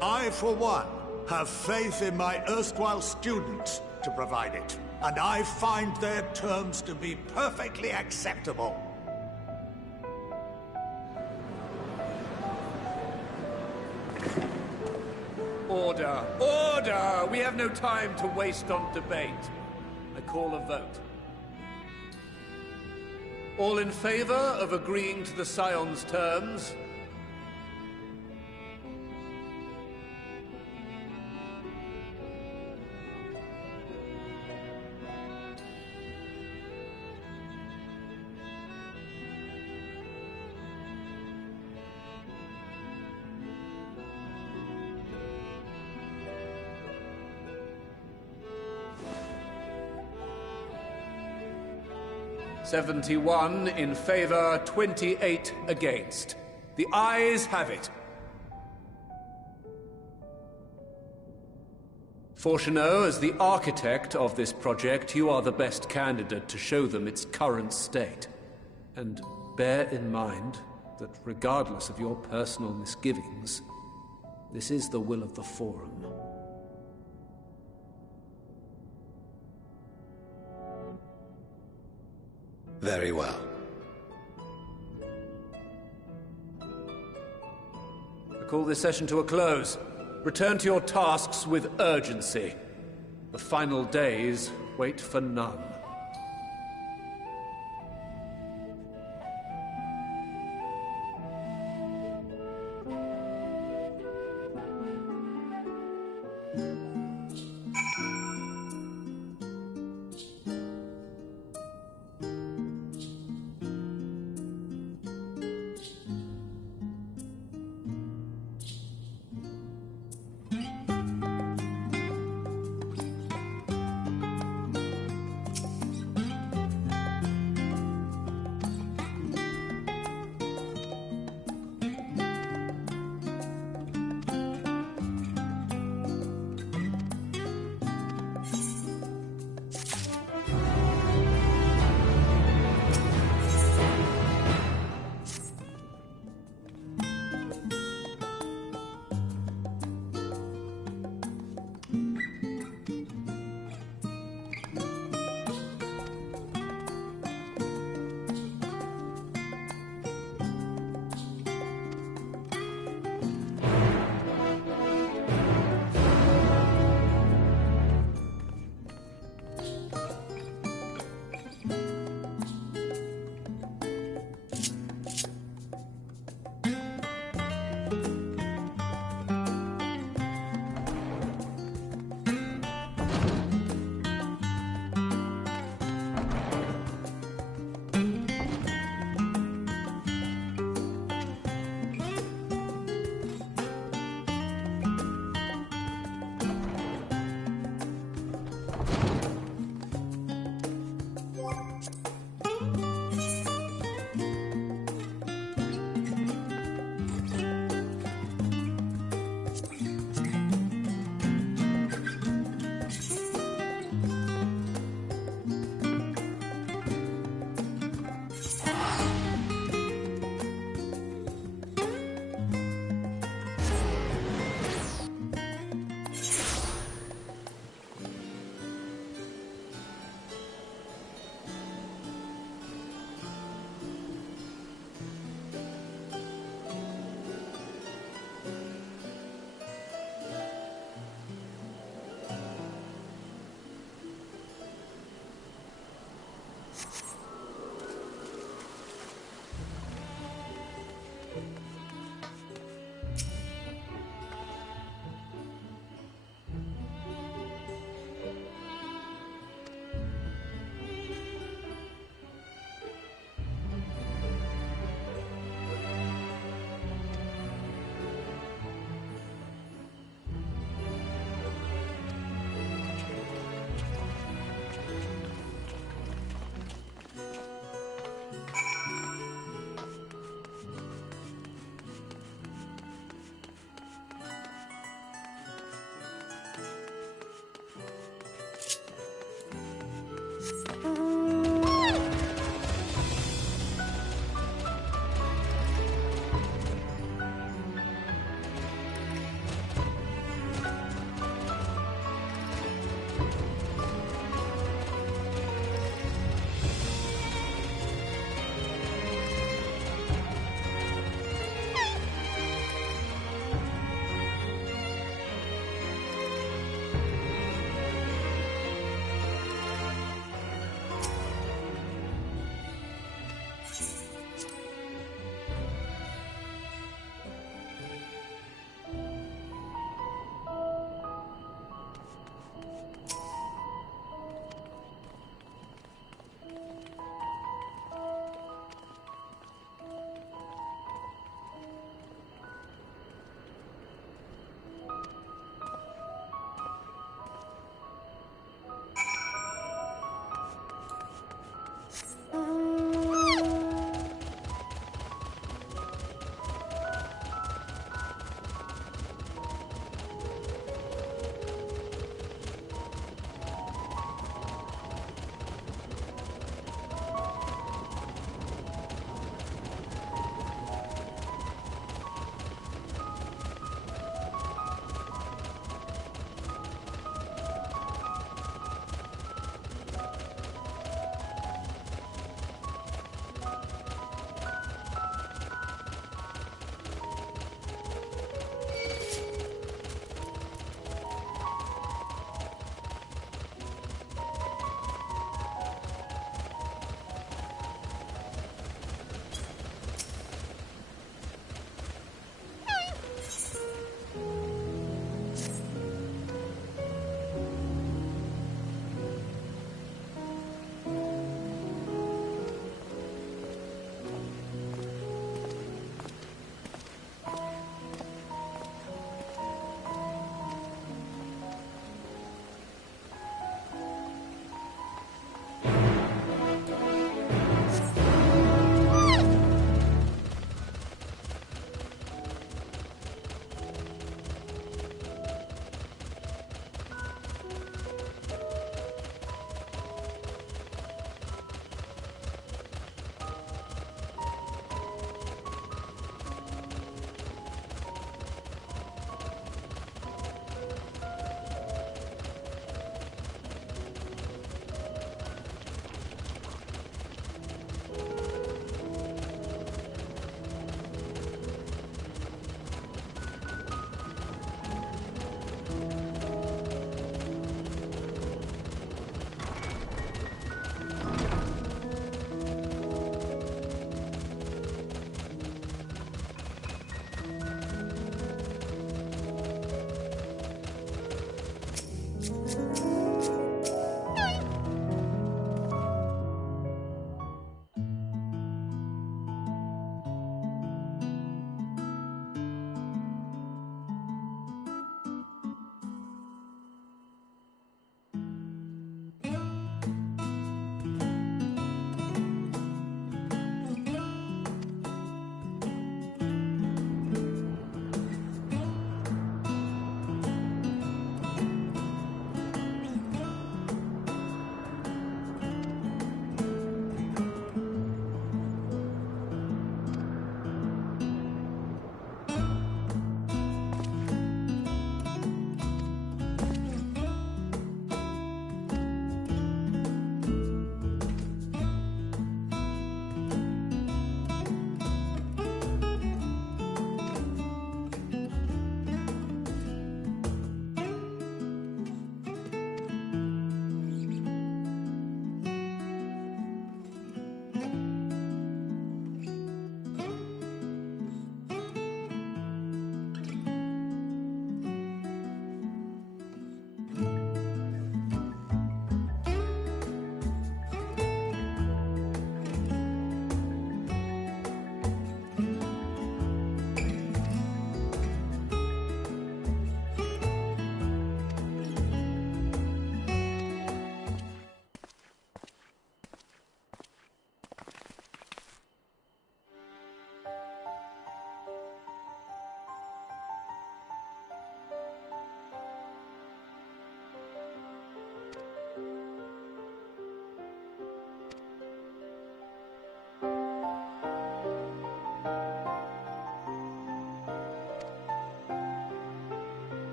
I, for one, have faith in my erstwhile students to provide it, and I find their terms to be perfectly acceptable. Order! Order! We have no time to waste on debate. I call a vote. All in favor of agreeing to the Scion's terms? "71 in favor, 28 against. The ayes have it. Fortuneau, as the architect of this project, you are the best candidate to show them its current state. And bear in mind that regardless of your personal misgivings, this is the will of the Forum. Very well. I call this session to a close. Return to your tasks with urgency. The final days wait for none.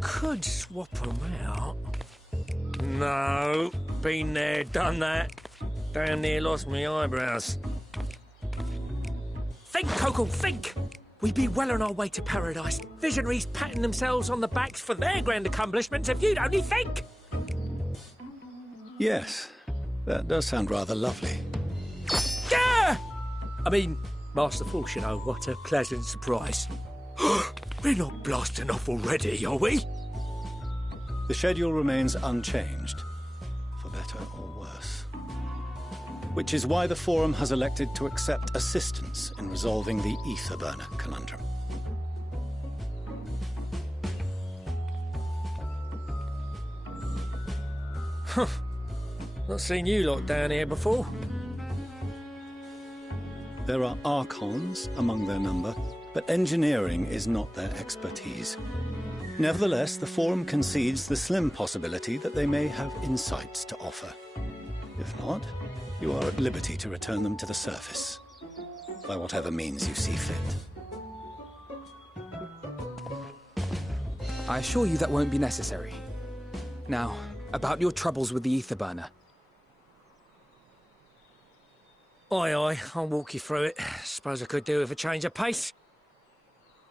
Could swap them out. No, been there, done that. Damn near lost me eyebrows. Think, Coco, think! We'd be well on our way to paradise. Visionaries patting themselves on the backs for their grand accomplishments if you'd only think! Yes, that does sound rather lovely. Yeah! I mean, masterful, you know, what a pleasant surprise. We're not blasting off already, are we? The schedule remains unchanged, for better or worse. Which is why the Forum has elected to accept assistance in resolving the ether burner conundrum. Huh. Not seen you lot down here before. There are Archons among their number, but engineering is not their expertise. Nevertheless, the Forum concedes the slim possibility that they may have insights to offer. If not, you are at liberty to return them to the surface, by whatever means you see fit. I assure you that won't be necessary. Now, about your troubles with the ether burner. Aye, I'll walk you through it. Suppose I could do with a change of pace.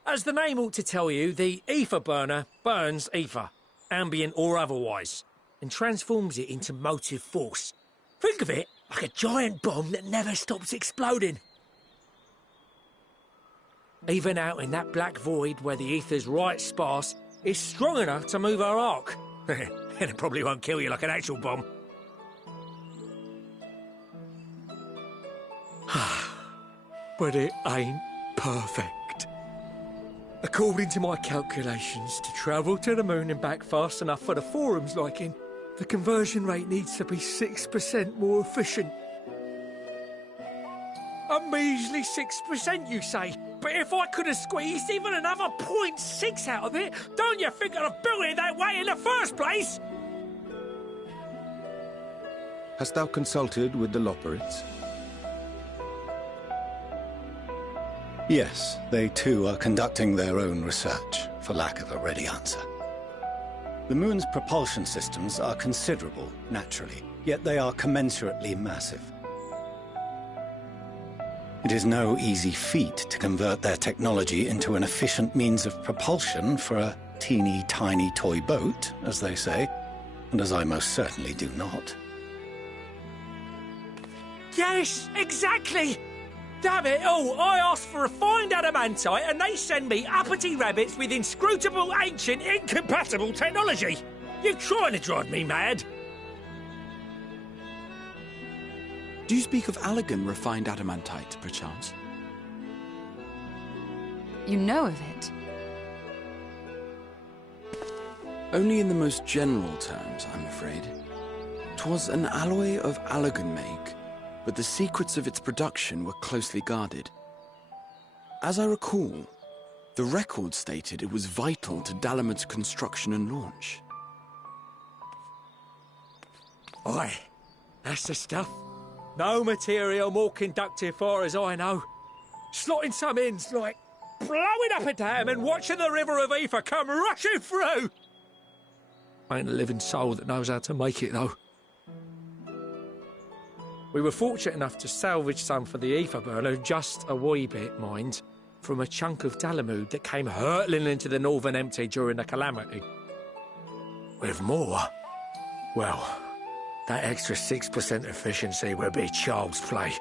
As the name ought to tell you, the ether burner burns ether, ambient or otherwise, and transforms it into motive force. Think of it like a giant bomb that never stops exploding. Even out in that black void where the ether's right sparse, it's strong enough to move our arc. And it probably won't kill you like an actual bomb. But it ain't perfect. According to my calculations, to travel to the moon and back fast enough for the Forum's liking, the conversion rate needs to be 6% more efficient. A measly 6%, you say? But if I could have squeezed even another 0.6 out of it, don't you think I'd have built it that way in the first place? Hast thou consulted with the Loperites? Yes, they too are conducting their own research, for lack of a ready answer. The moon's propulsion systems are considerable, naturally, yet they are commensurately massive. It is no easy feat to convert their technology into an efficient means of propulsion for a teeny tiny toy boat, as they say, and as I most certainly do not. Yes, exactly! Damn it all, I asked for refined adamantite and they send me uppity rabbits with inscrutable, ancient, incompatible technology! You're trying to drive me mad! Do you speak of Allegan refined adamantite, perchance? You know of it? Only in the most general terms, I'm afraid. 'Twas an alloy of Allegan make, but the secrets of its production were closely guarded. As I recall, the record stated it was vital to Dalamud's construction and launch. Aye, that's the stuff. No material more conductive far as I know. Slotting some ends like blowing up a dam and watching the river of ether come rushing through. Ain't a living soul that knows how to make it, though. We were fortunate enough to salvage some for the ether burner, just a wee bit, mind, from a chunk of Dalamud that came hurtling into the Northern Empty during the calamity. With more, well, that extra 6% efficiency would be child's play.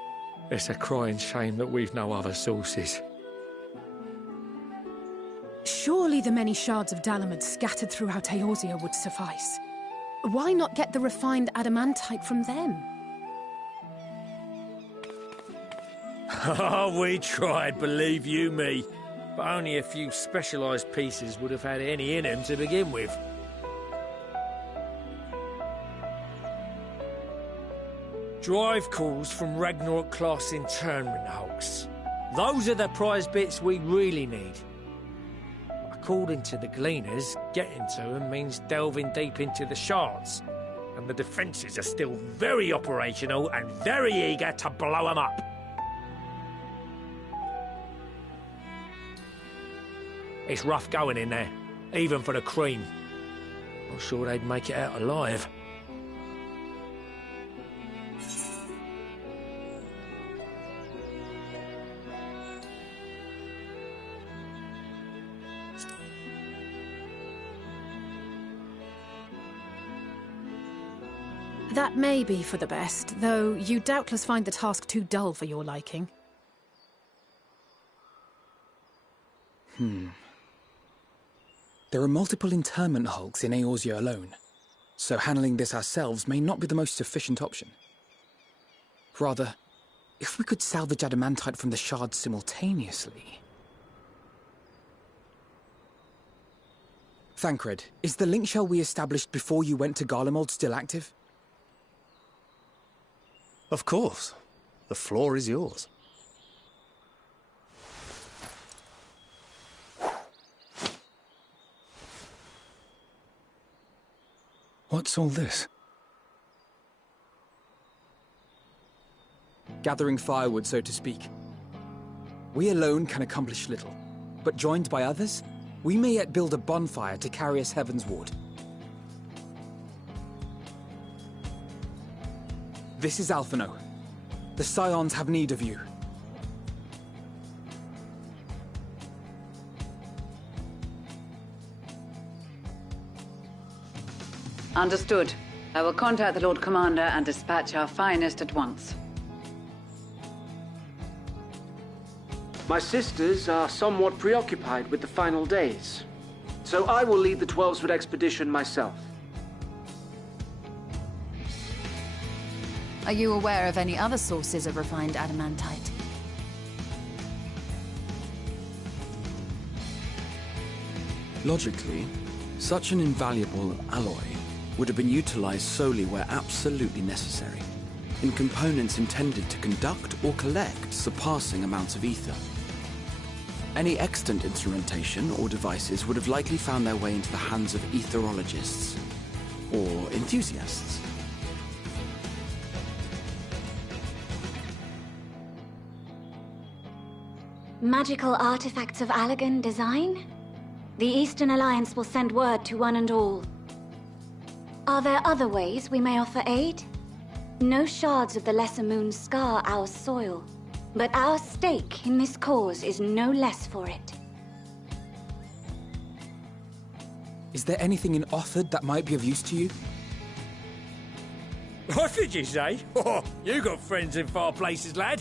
It's a crying shame that we've no other sources. Surely the many shards of Dalamud scattered throughout Eorzea would suffice. Why not get the refined adamantite from them? Oh, we tried, believe you me. But only a few specialised pieces would have had any in them to begin with. Drive calls from Ragnarok-class internment hulks. Those are the prize bits we really need. According to the Gleaners, getting to them means delving deep into the shards. And the defences are still very operational and very eager to blow them up. It's rough going in there, even for the cream. Not sure they'd make it out alive. That may be for the best, though you doubtless find the task too dull for your liking. There are multiple internment hulks in Eorzea alone, so handling this ourselves may not be the most efficient option. Rather, if we could salvage adamantite from the shards simultaneously... Thancred, is the link shell we established before you went to Garlemald still active? Of course. The floor is yours. What's all this? Gathering firewood, so to speak. We alone can accomplish little, but joined by others, we may yet build a bonfire to carry us heavensward. This is Alphino. The Scions have need of you. Understood. I will contact the Lord Commander and dispatch our finest at once. My sisters are somewhat preoccupied with the final days, so I will lead the 12-foot expedition myself. Are you aware of any other sources of refined adamantite? Logically, such an invaluable alloy would have been utilized solely where absolutely necessary, in components intended to conduct or collect surpassing amounts of ether. Any extant instrumentation or devices would have likely found their way into the hands of etherologists, or enthusiasts. Magical artifacts of Allagan design? The Eastern Alliance will send word to one and all. Are there other ways we may offer aid? No shards of the Lesser Moon scar our soil, but our stake in this cause is no less for it. Is there anything in Othard that might be of use to you? What did you say? Oh, you got friends in far places, lad.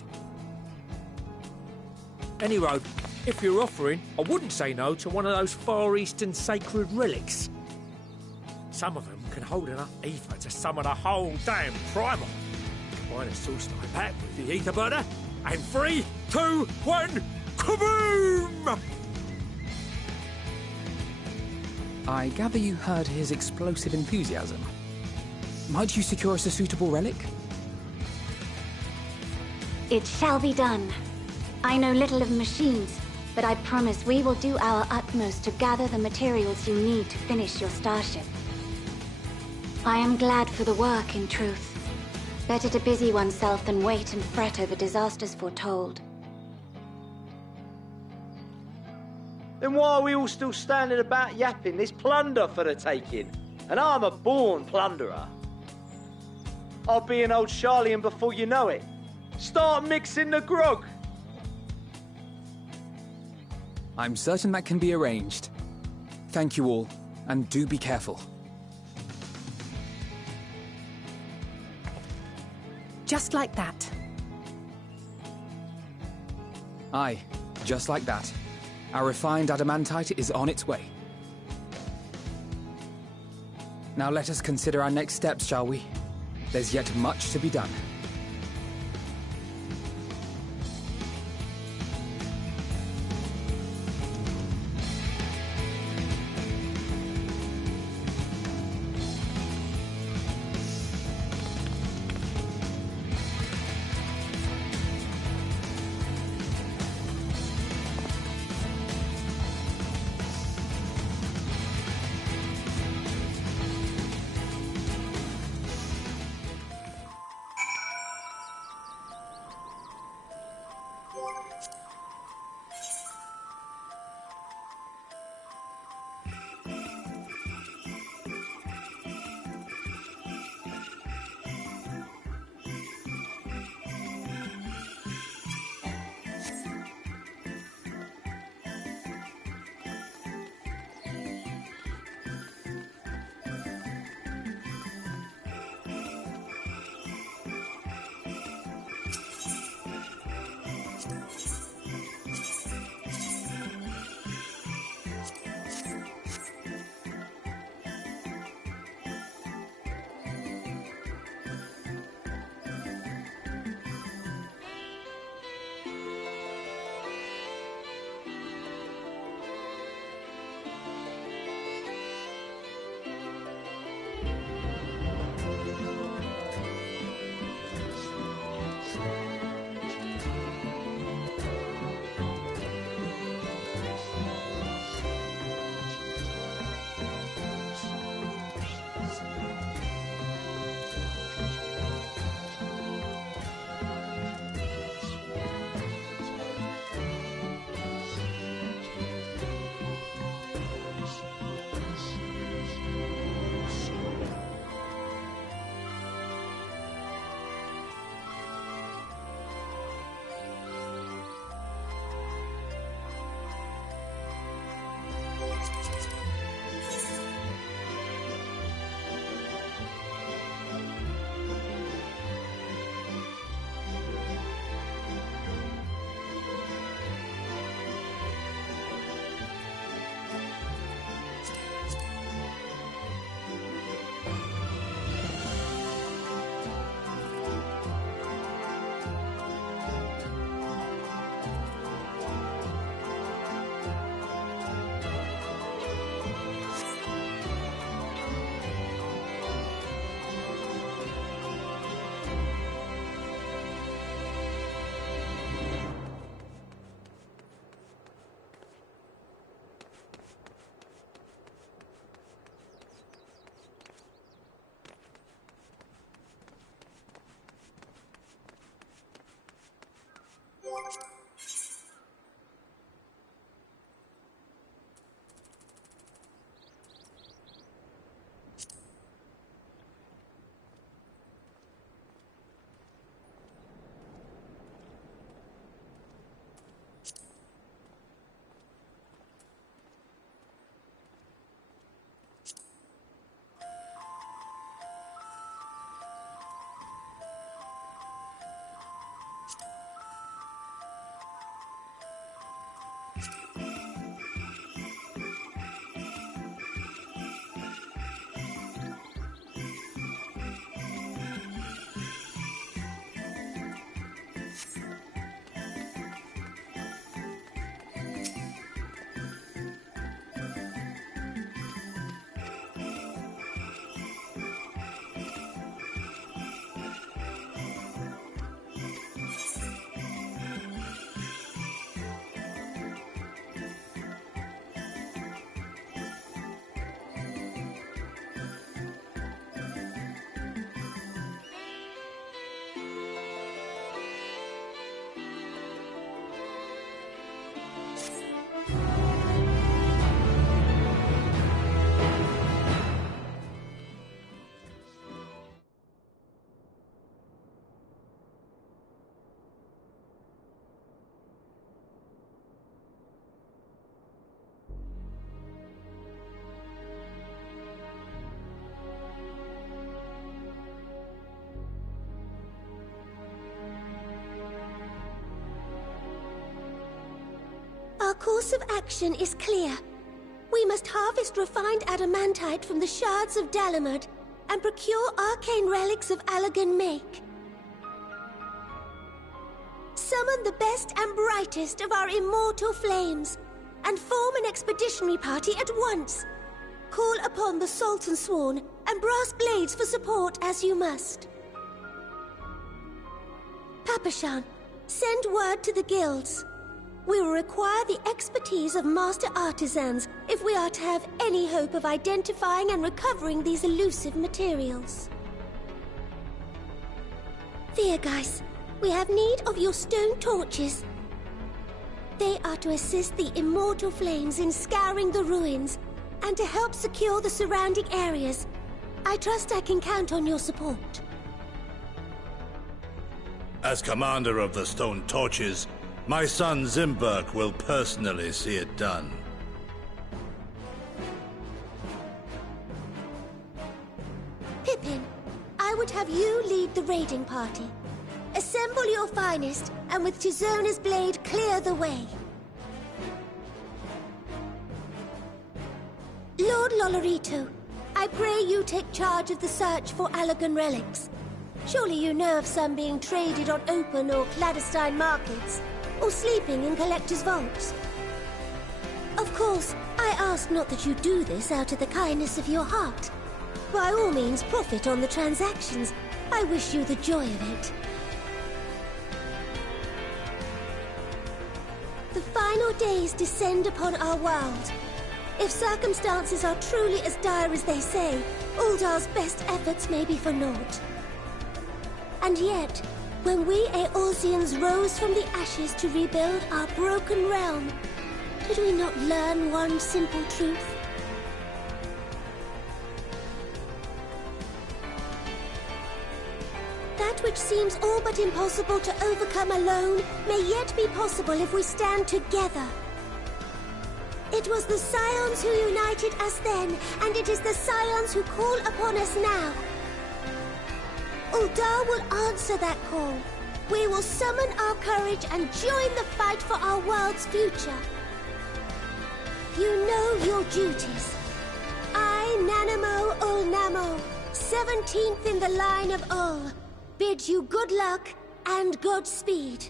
Anyway, if you're offering, I wouldn't say no to one of those Far Eastern sacred relics. Some of them can hold enough ether to summon a whole damn primal. Combine a source like that with the ether burner, and 3, 2, 1, kaboom! I gather you heard his explosive enthusiasm. Might you secure us a suitable relic? It shall be done. I know little of machines, but I promise we will do our utmost to gather the materials you need to finish your starship. I am glad for the work, in truth. Better to busy oneself than wait and fret over disasters foretold. Then why are we all still standing about yapping? There's plunder for the taking, and I'm a born plunderer. I'll be an old Charlian before you know it. Start mixing the grog. I'm certain that can be arranged. Thank you all, and do be careful. Just like that. Aye, just like that. Our refined adamantite is on its way. Now let us consider our next steps, shall we? There's yet much to be done. Our course of action is clear. We must harvest refined adamantite from the shards of Dalamud and procure arcane relics of Allagan make. Summon the best and brightest of our immortal flames and form an expeditionary party at once. Call upon the Sultan Sworn and brass blades for support as you must. Papashan, send word to the guilds. We will require the expertise of master artisans if we are to have any hope of identifying and recovering these elusive materials. Viergeist, we have need of your stone torches. They are to assist the immortal flames in scouring the ruins and to help secure the surrounding areas. I trust I can count on your support. As commander of the Stone Torches, my son Zimberk will personally see it done. Pippin, I would have you lead the raiding party. Assemble your finest, and with Tizona's blade, clear the way. Lord Lolorito, I pray you take charge of the search for Allagan relics. Surely you know of some being traded on open or clandestine markets, or sleeping in collectors' vaults. Of course, I ask not that you do this out of the kindness of your heart. By all means, profit on the transactions. I wish you the joy of it. The final days descend upon our world. If circumstances are truly as dire as they say, Uldar's best efforts may be for naught. And yet, when we Eorzeans rose from the ashes to rebuild our broken realm, did we not learn one simple truth? That which seems all but impossible to overcome alone may yet be possible if we stand together. It was the Scions who united us then, and it is the Scions who call upon us now. Uldar will answer that call. We will summon our courage and join the fight for our world's future. You know your duties. I, Nanamo Ulnamo, 17th in the line of Ul, bid you good luck and good speed.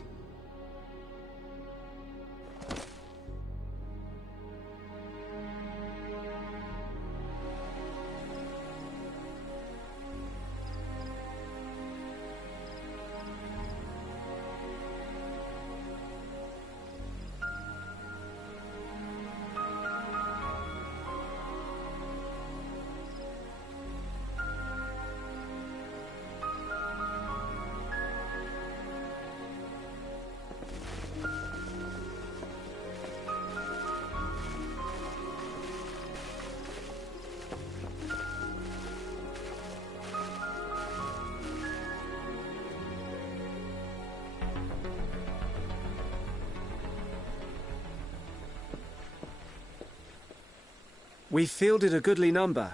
We've fielded a goodly number,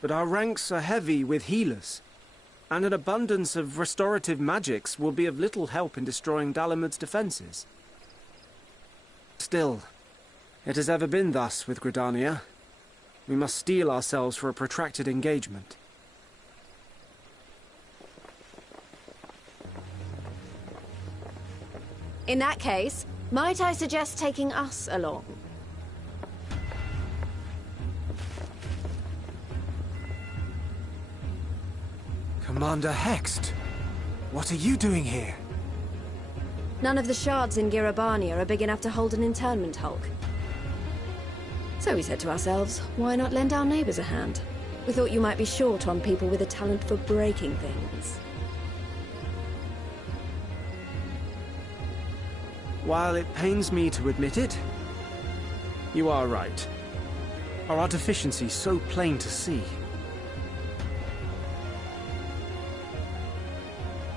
but our ranks are heavy with healers, and an abundance of restorative magics will be of little help in destroying Dalamud's defenses. Still, It has ever been thus with Gridania. We must steel ourselves for a protracted engagement. In that case, might I suggest taking us along? Commander Hext, what are you doing here? None of the shards in Girabania are big enough to hold an internment hulk. So we said to ourselves, why not lend our neighbors a hand? We thought you might be short on people with a talent for breaking things. While it pains me to admit it, you are right. Are our deficiencies so plain to see?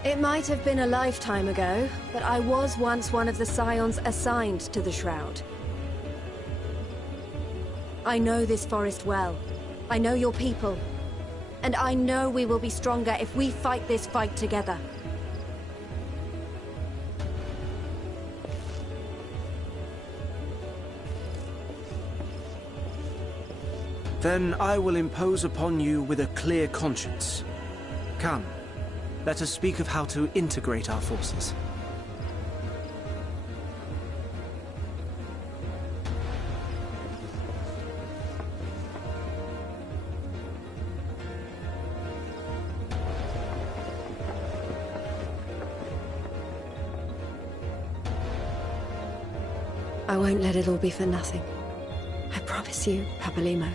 It might have been a lifetime ago, but I was once one of the Scions assigned to the Shroud. I know this forest well. I know your people. And I know we will be stronger if we fight this fight together. Then I will impose upon you with a clear conscience. Come, let us speak of how to integrate our forces. I won't let it all be for nothing. I promise you, Papalimo.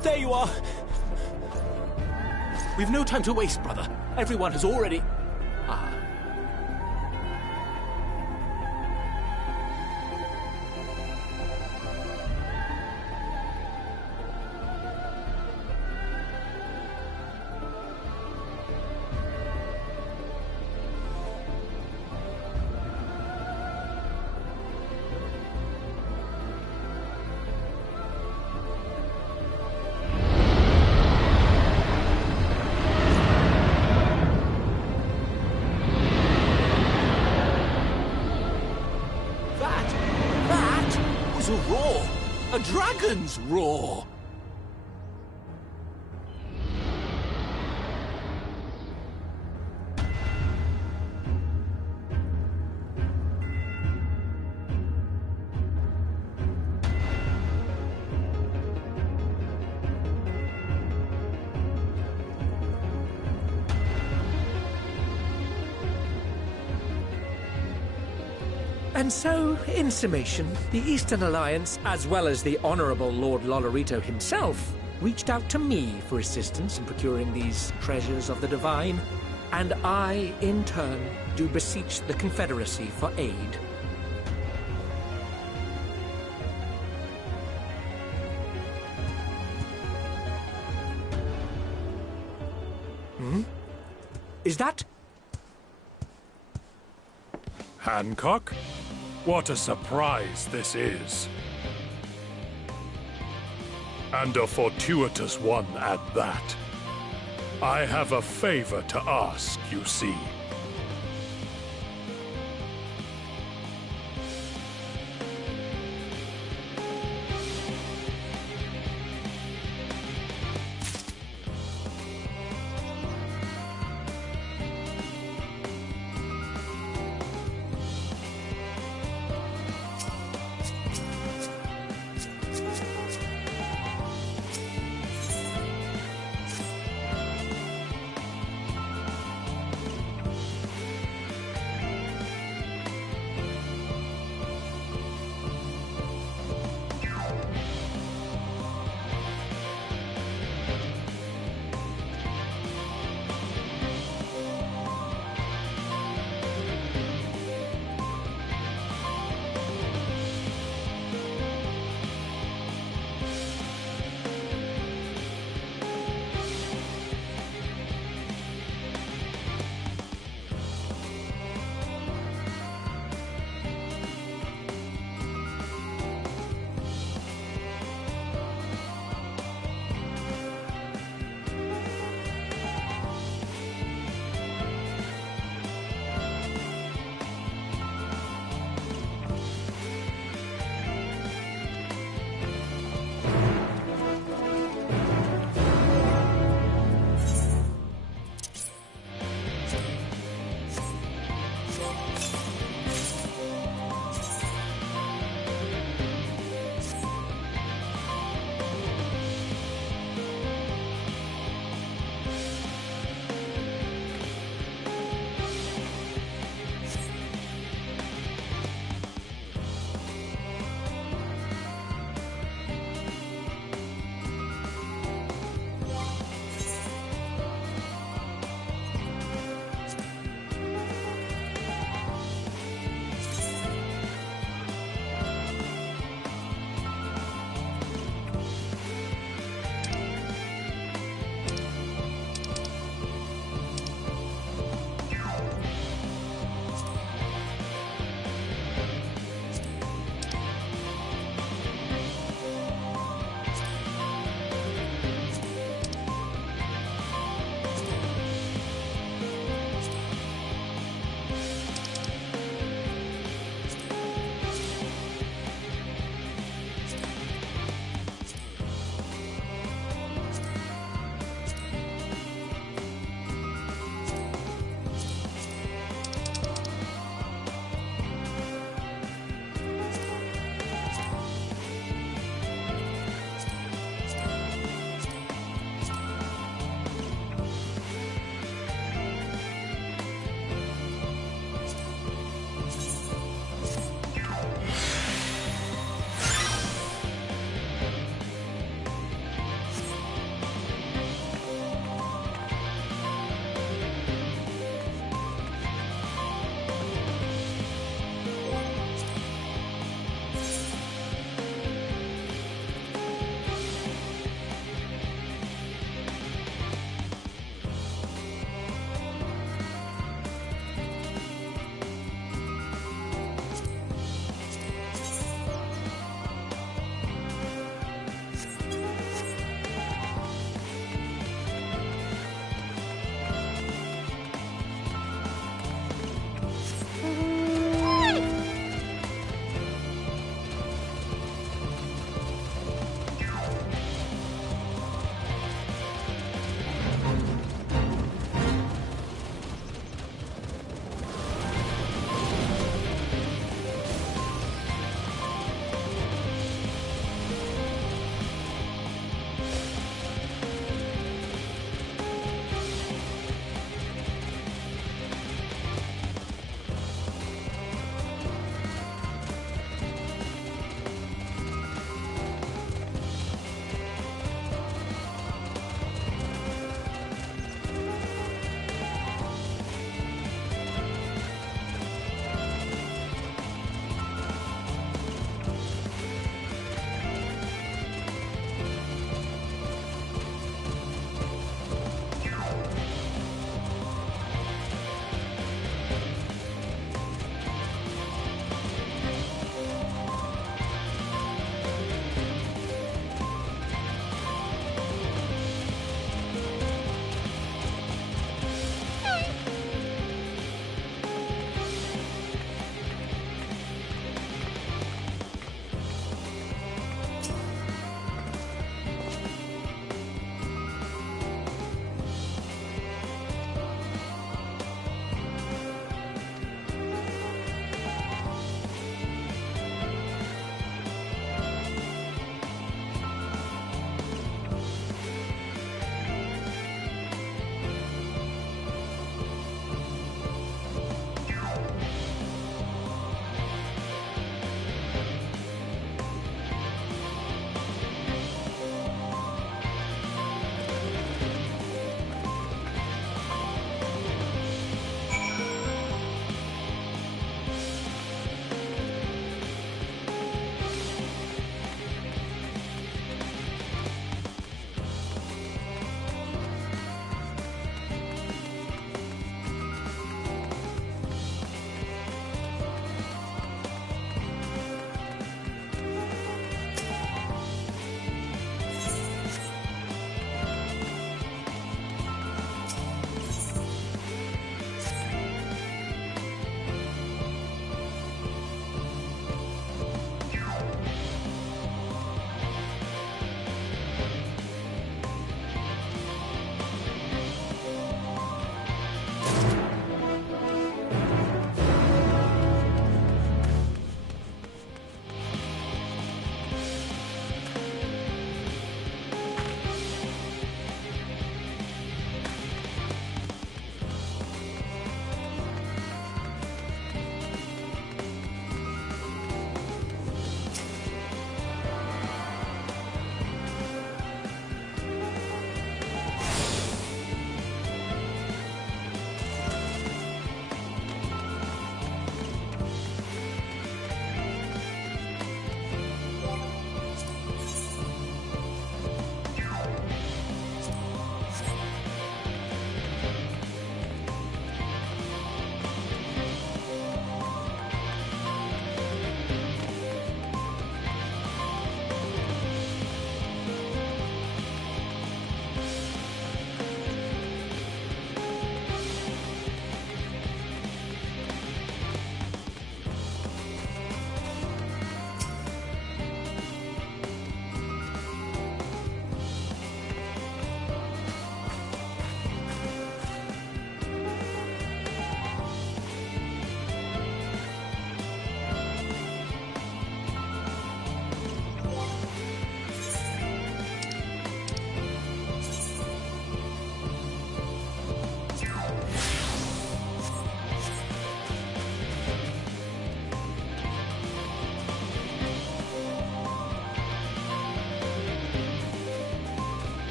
There you are! We've no time to waste, brother. Everyone has already... Ah. A roar! A dragon's roar! And so, in summation, the Eastern Alliance, as well as the Honourable Lord Lolorito himself, reached out to me for assistance in procuring these treasures of the divine, and I, in turn, do beseech the Confederacy for aid. Is that... Hancock? What a surprise this is. And a fortuitous one at that. I have a favor to ask, you see.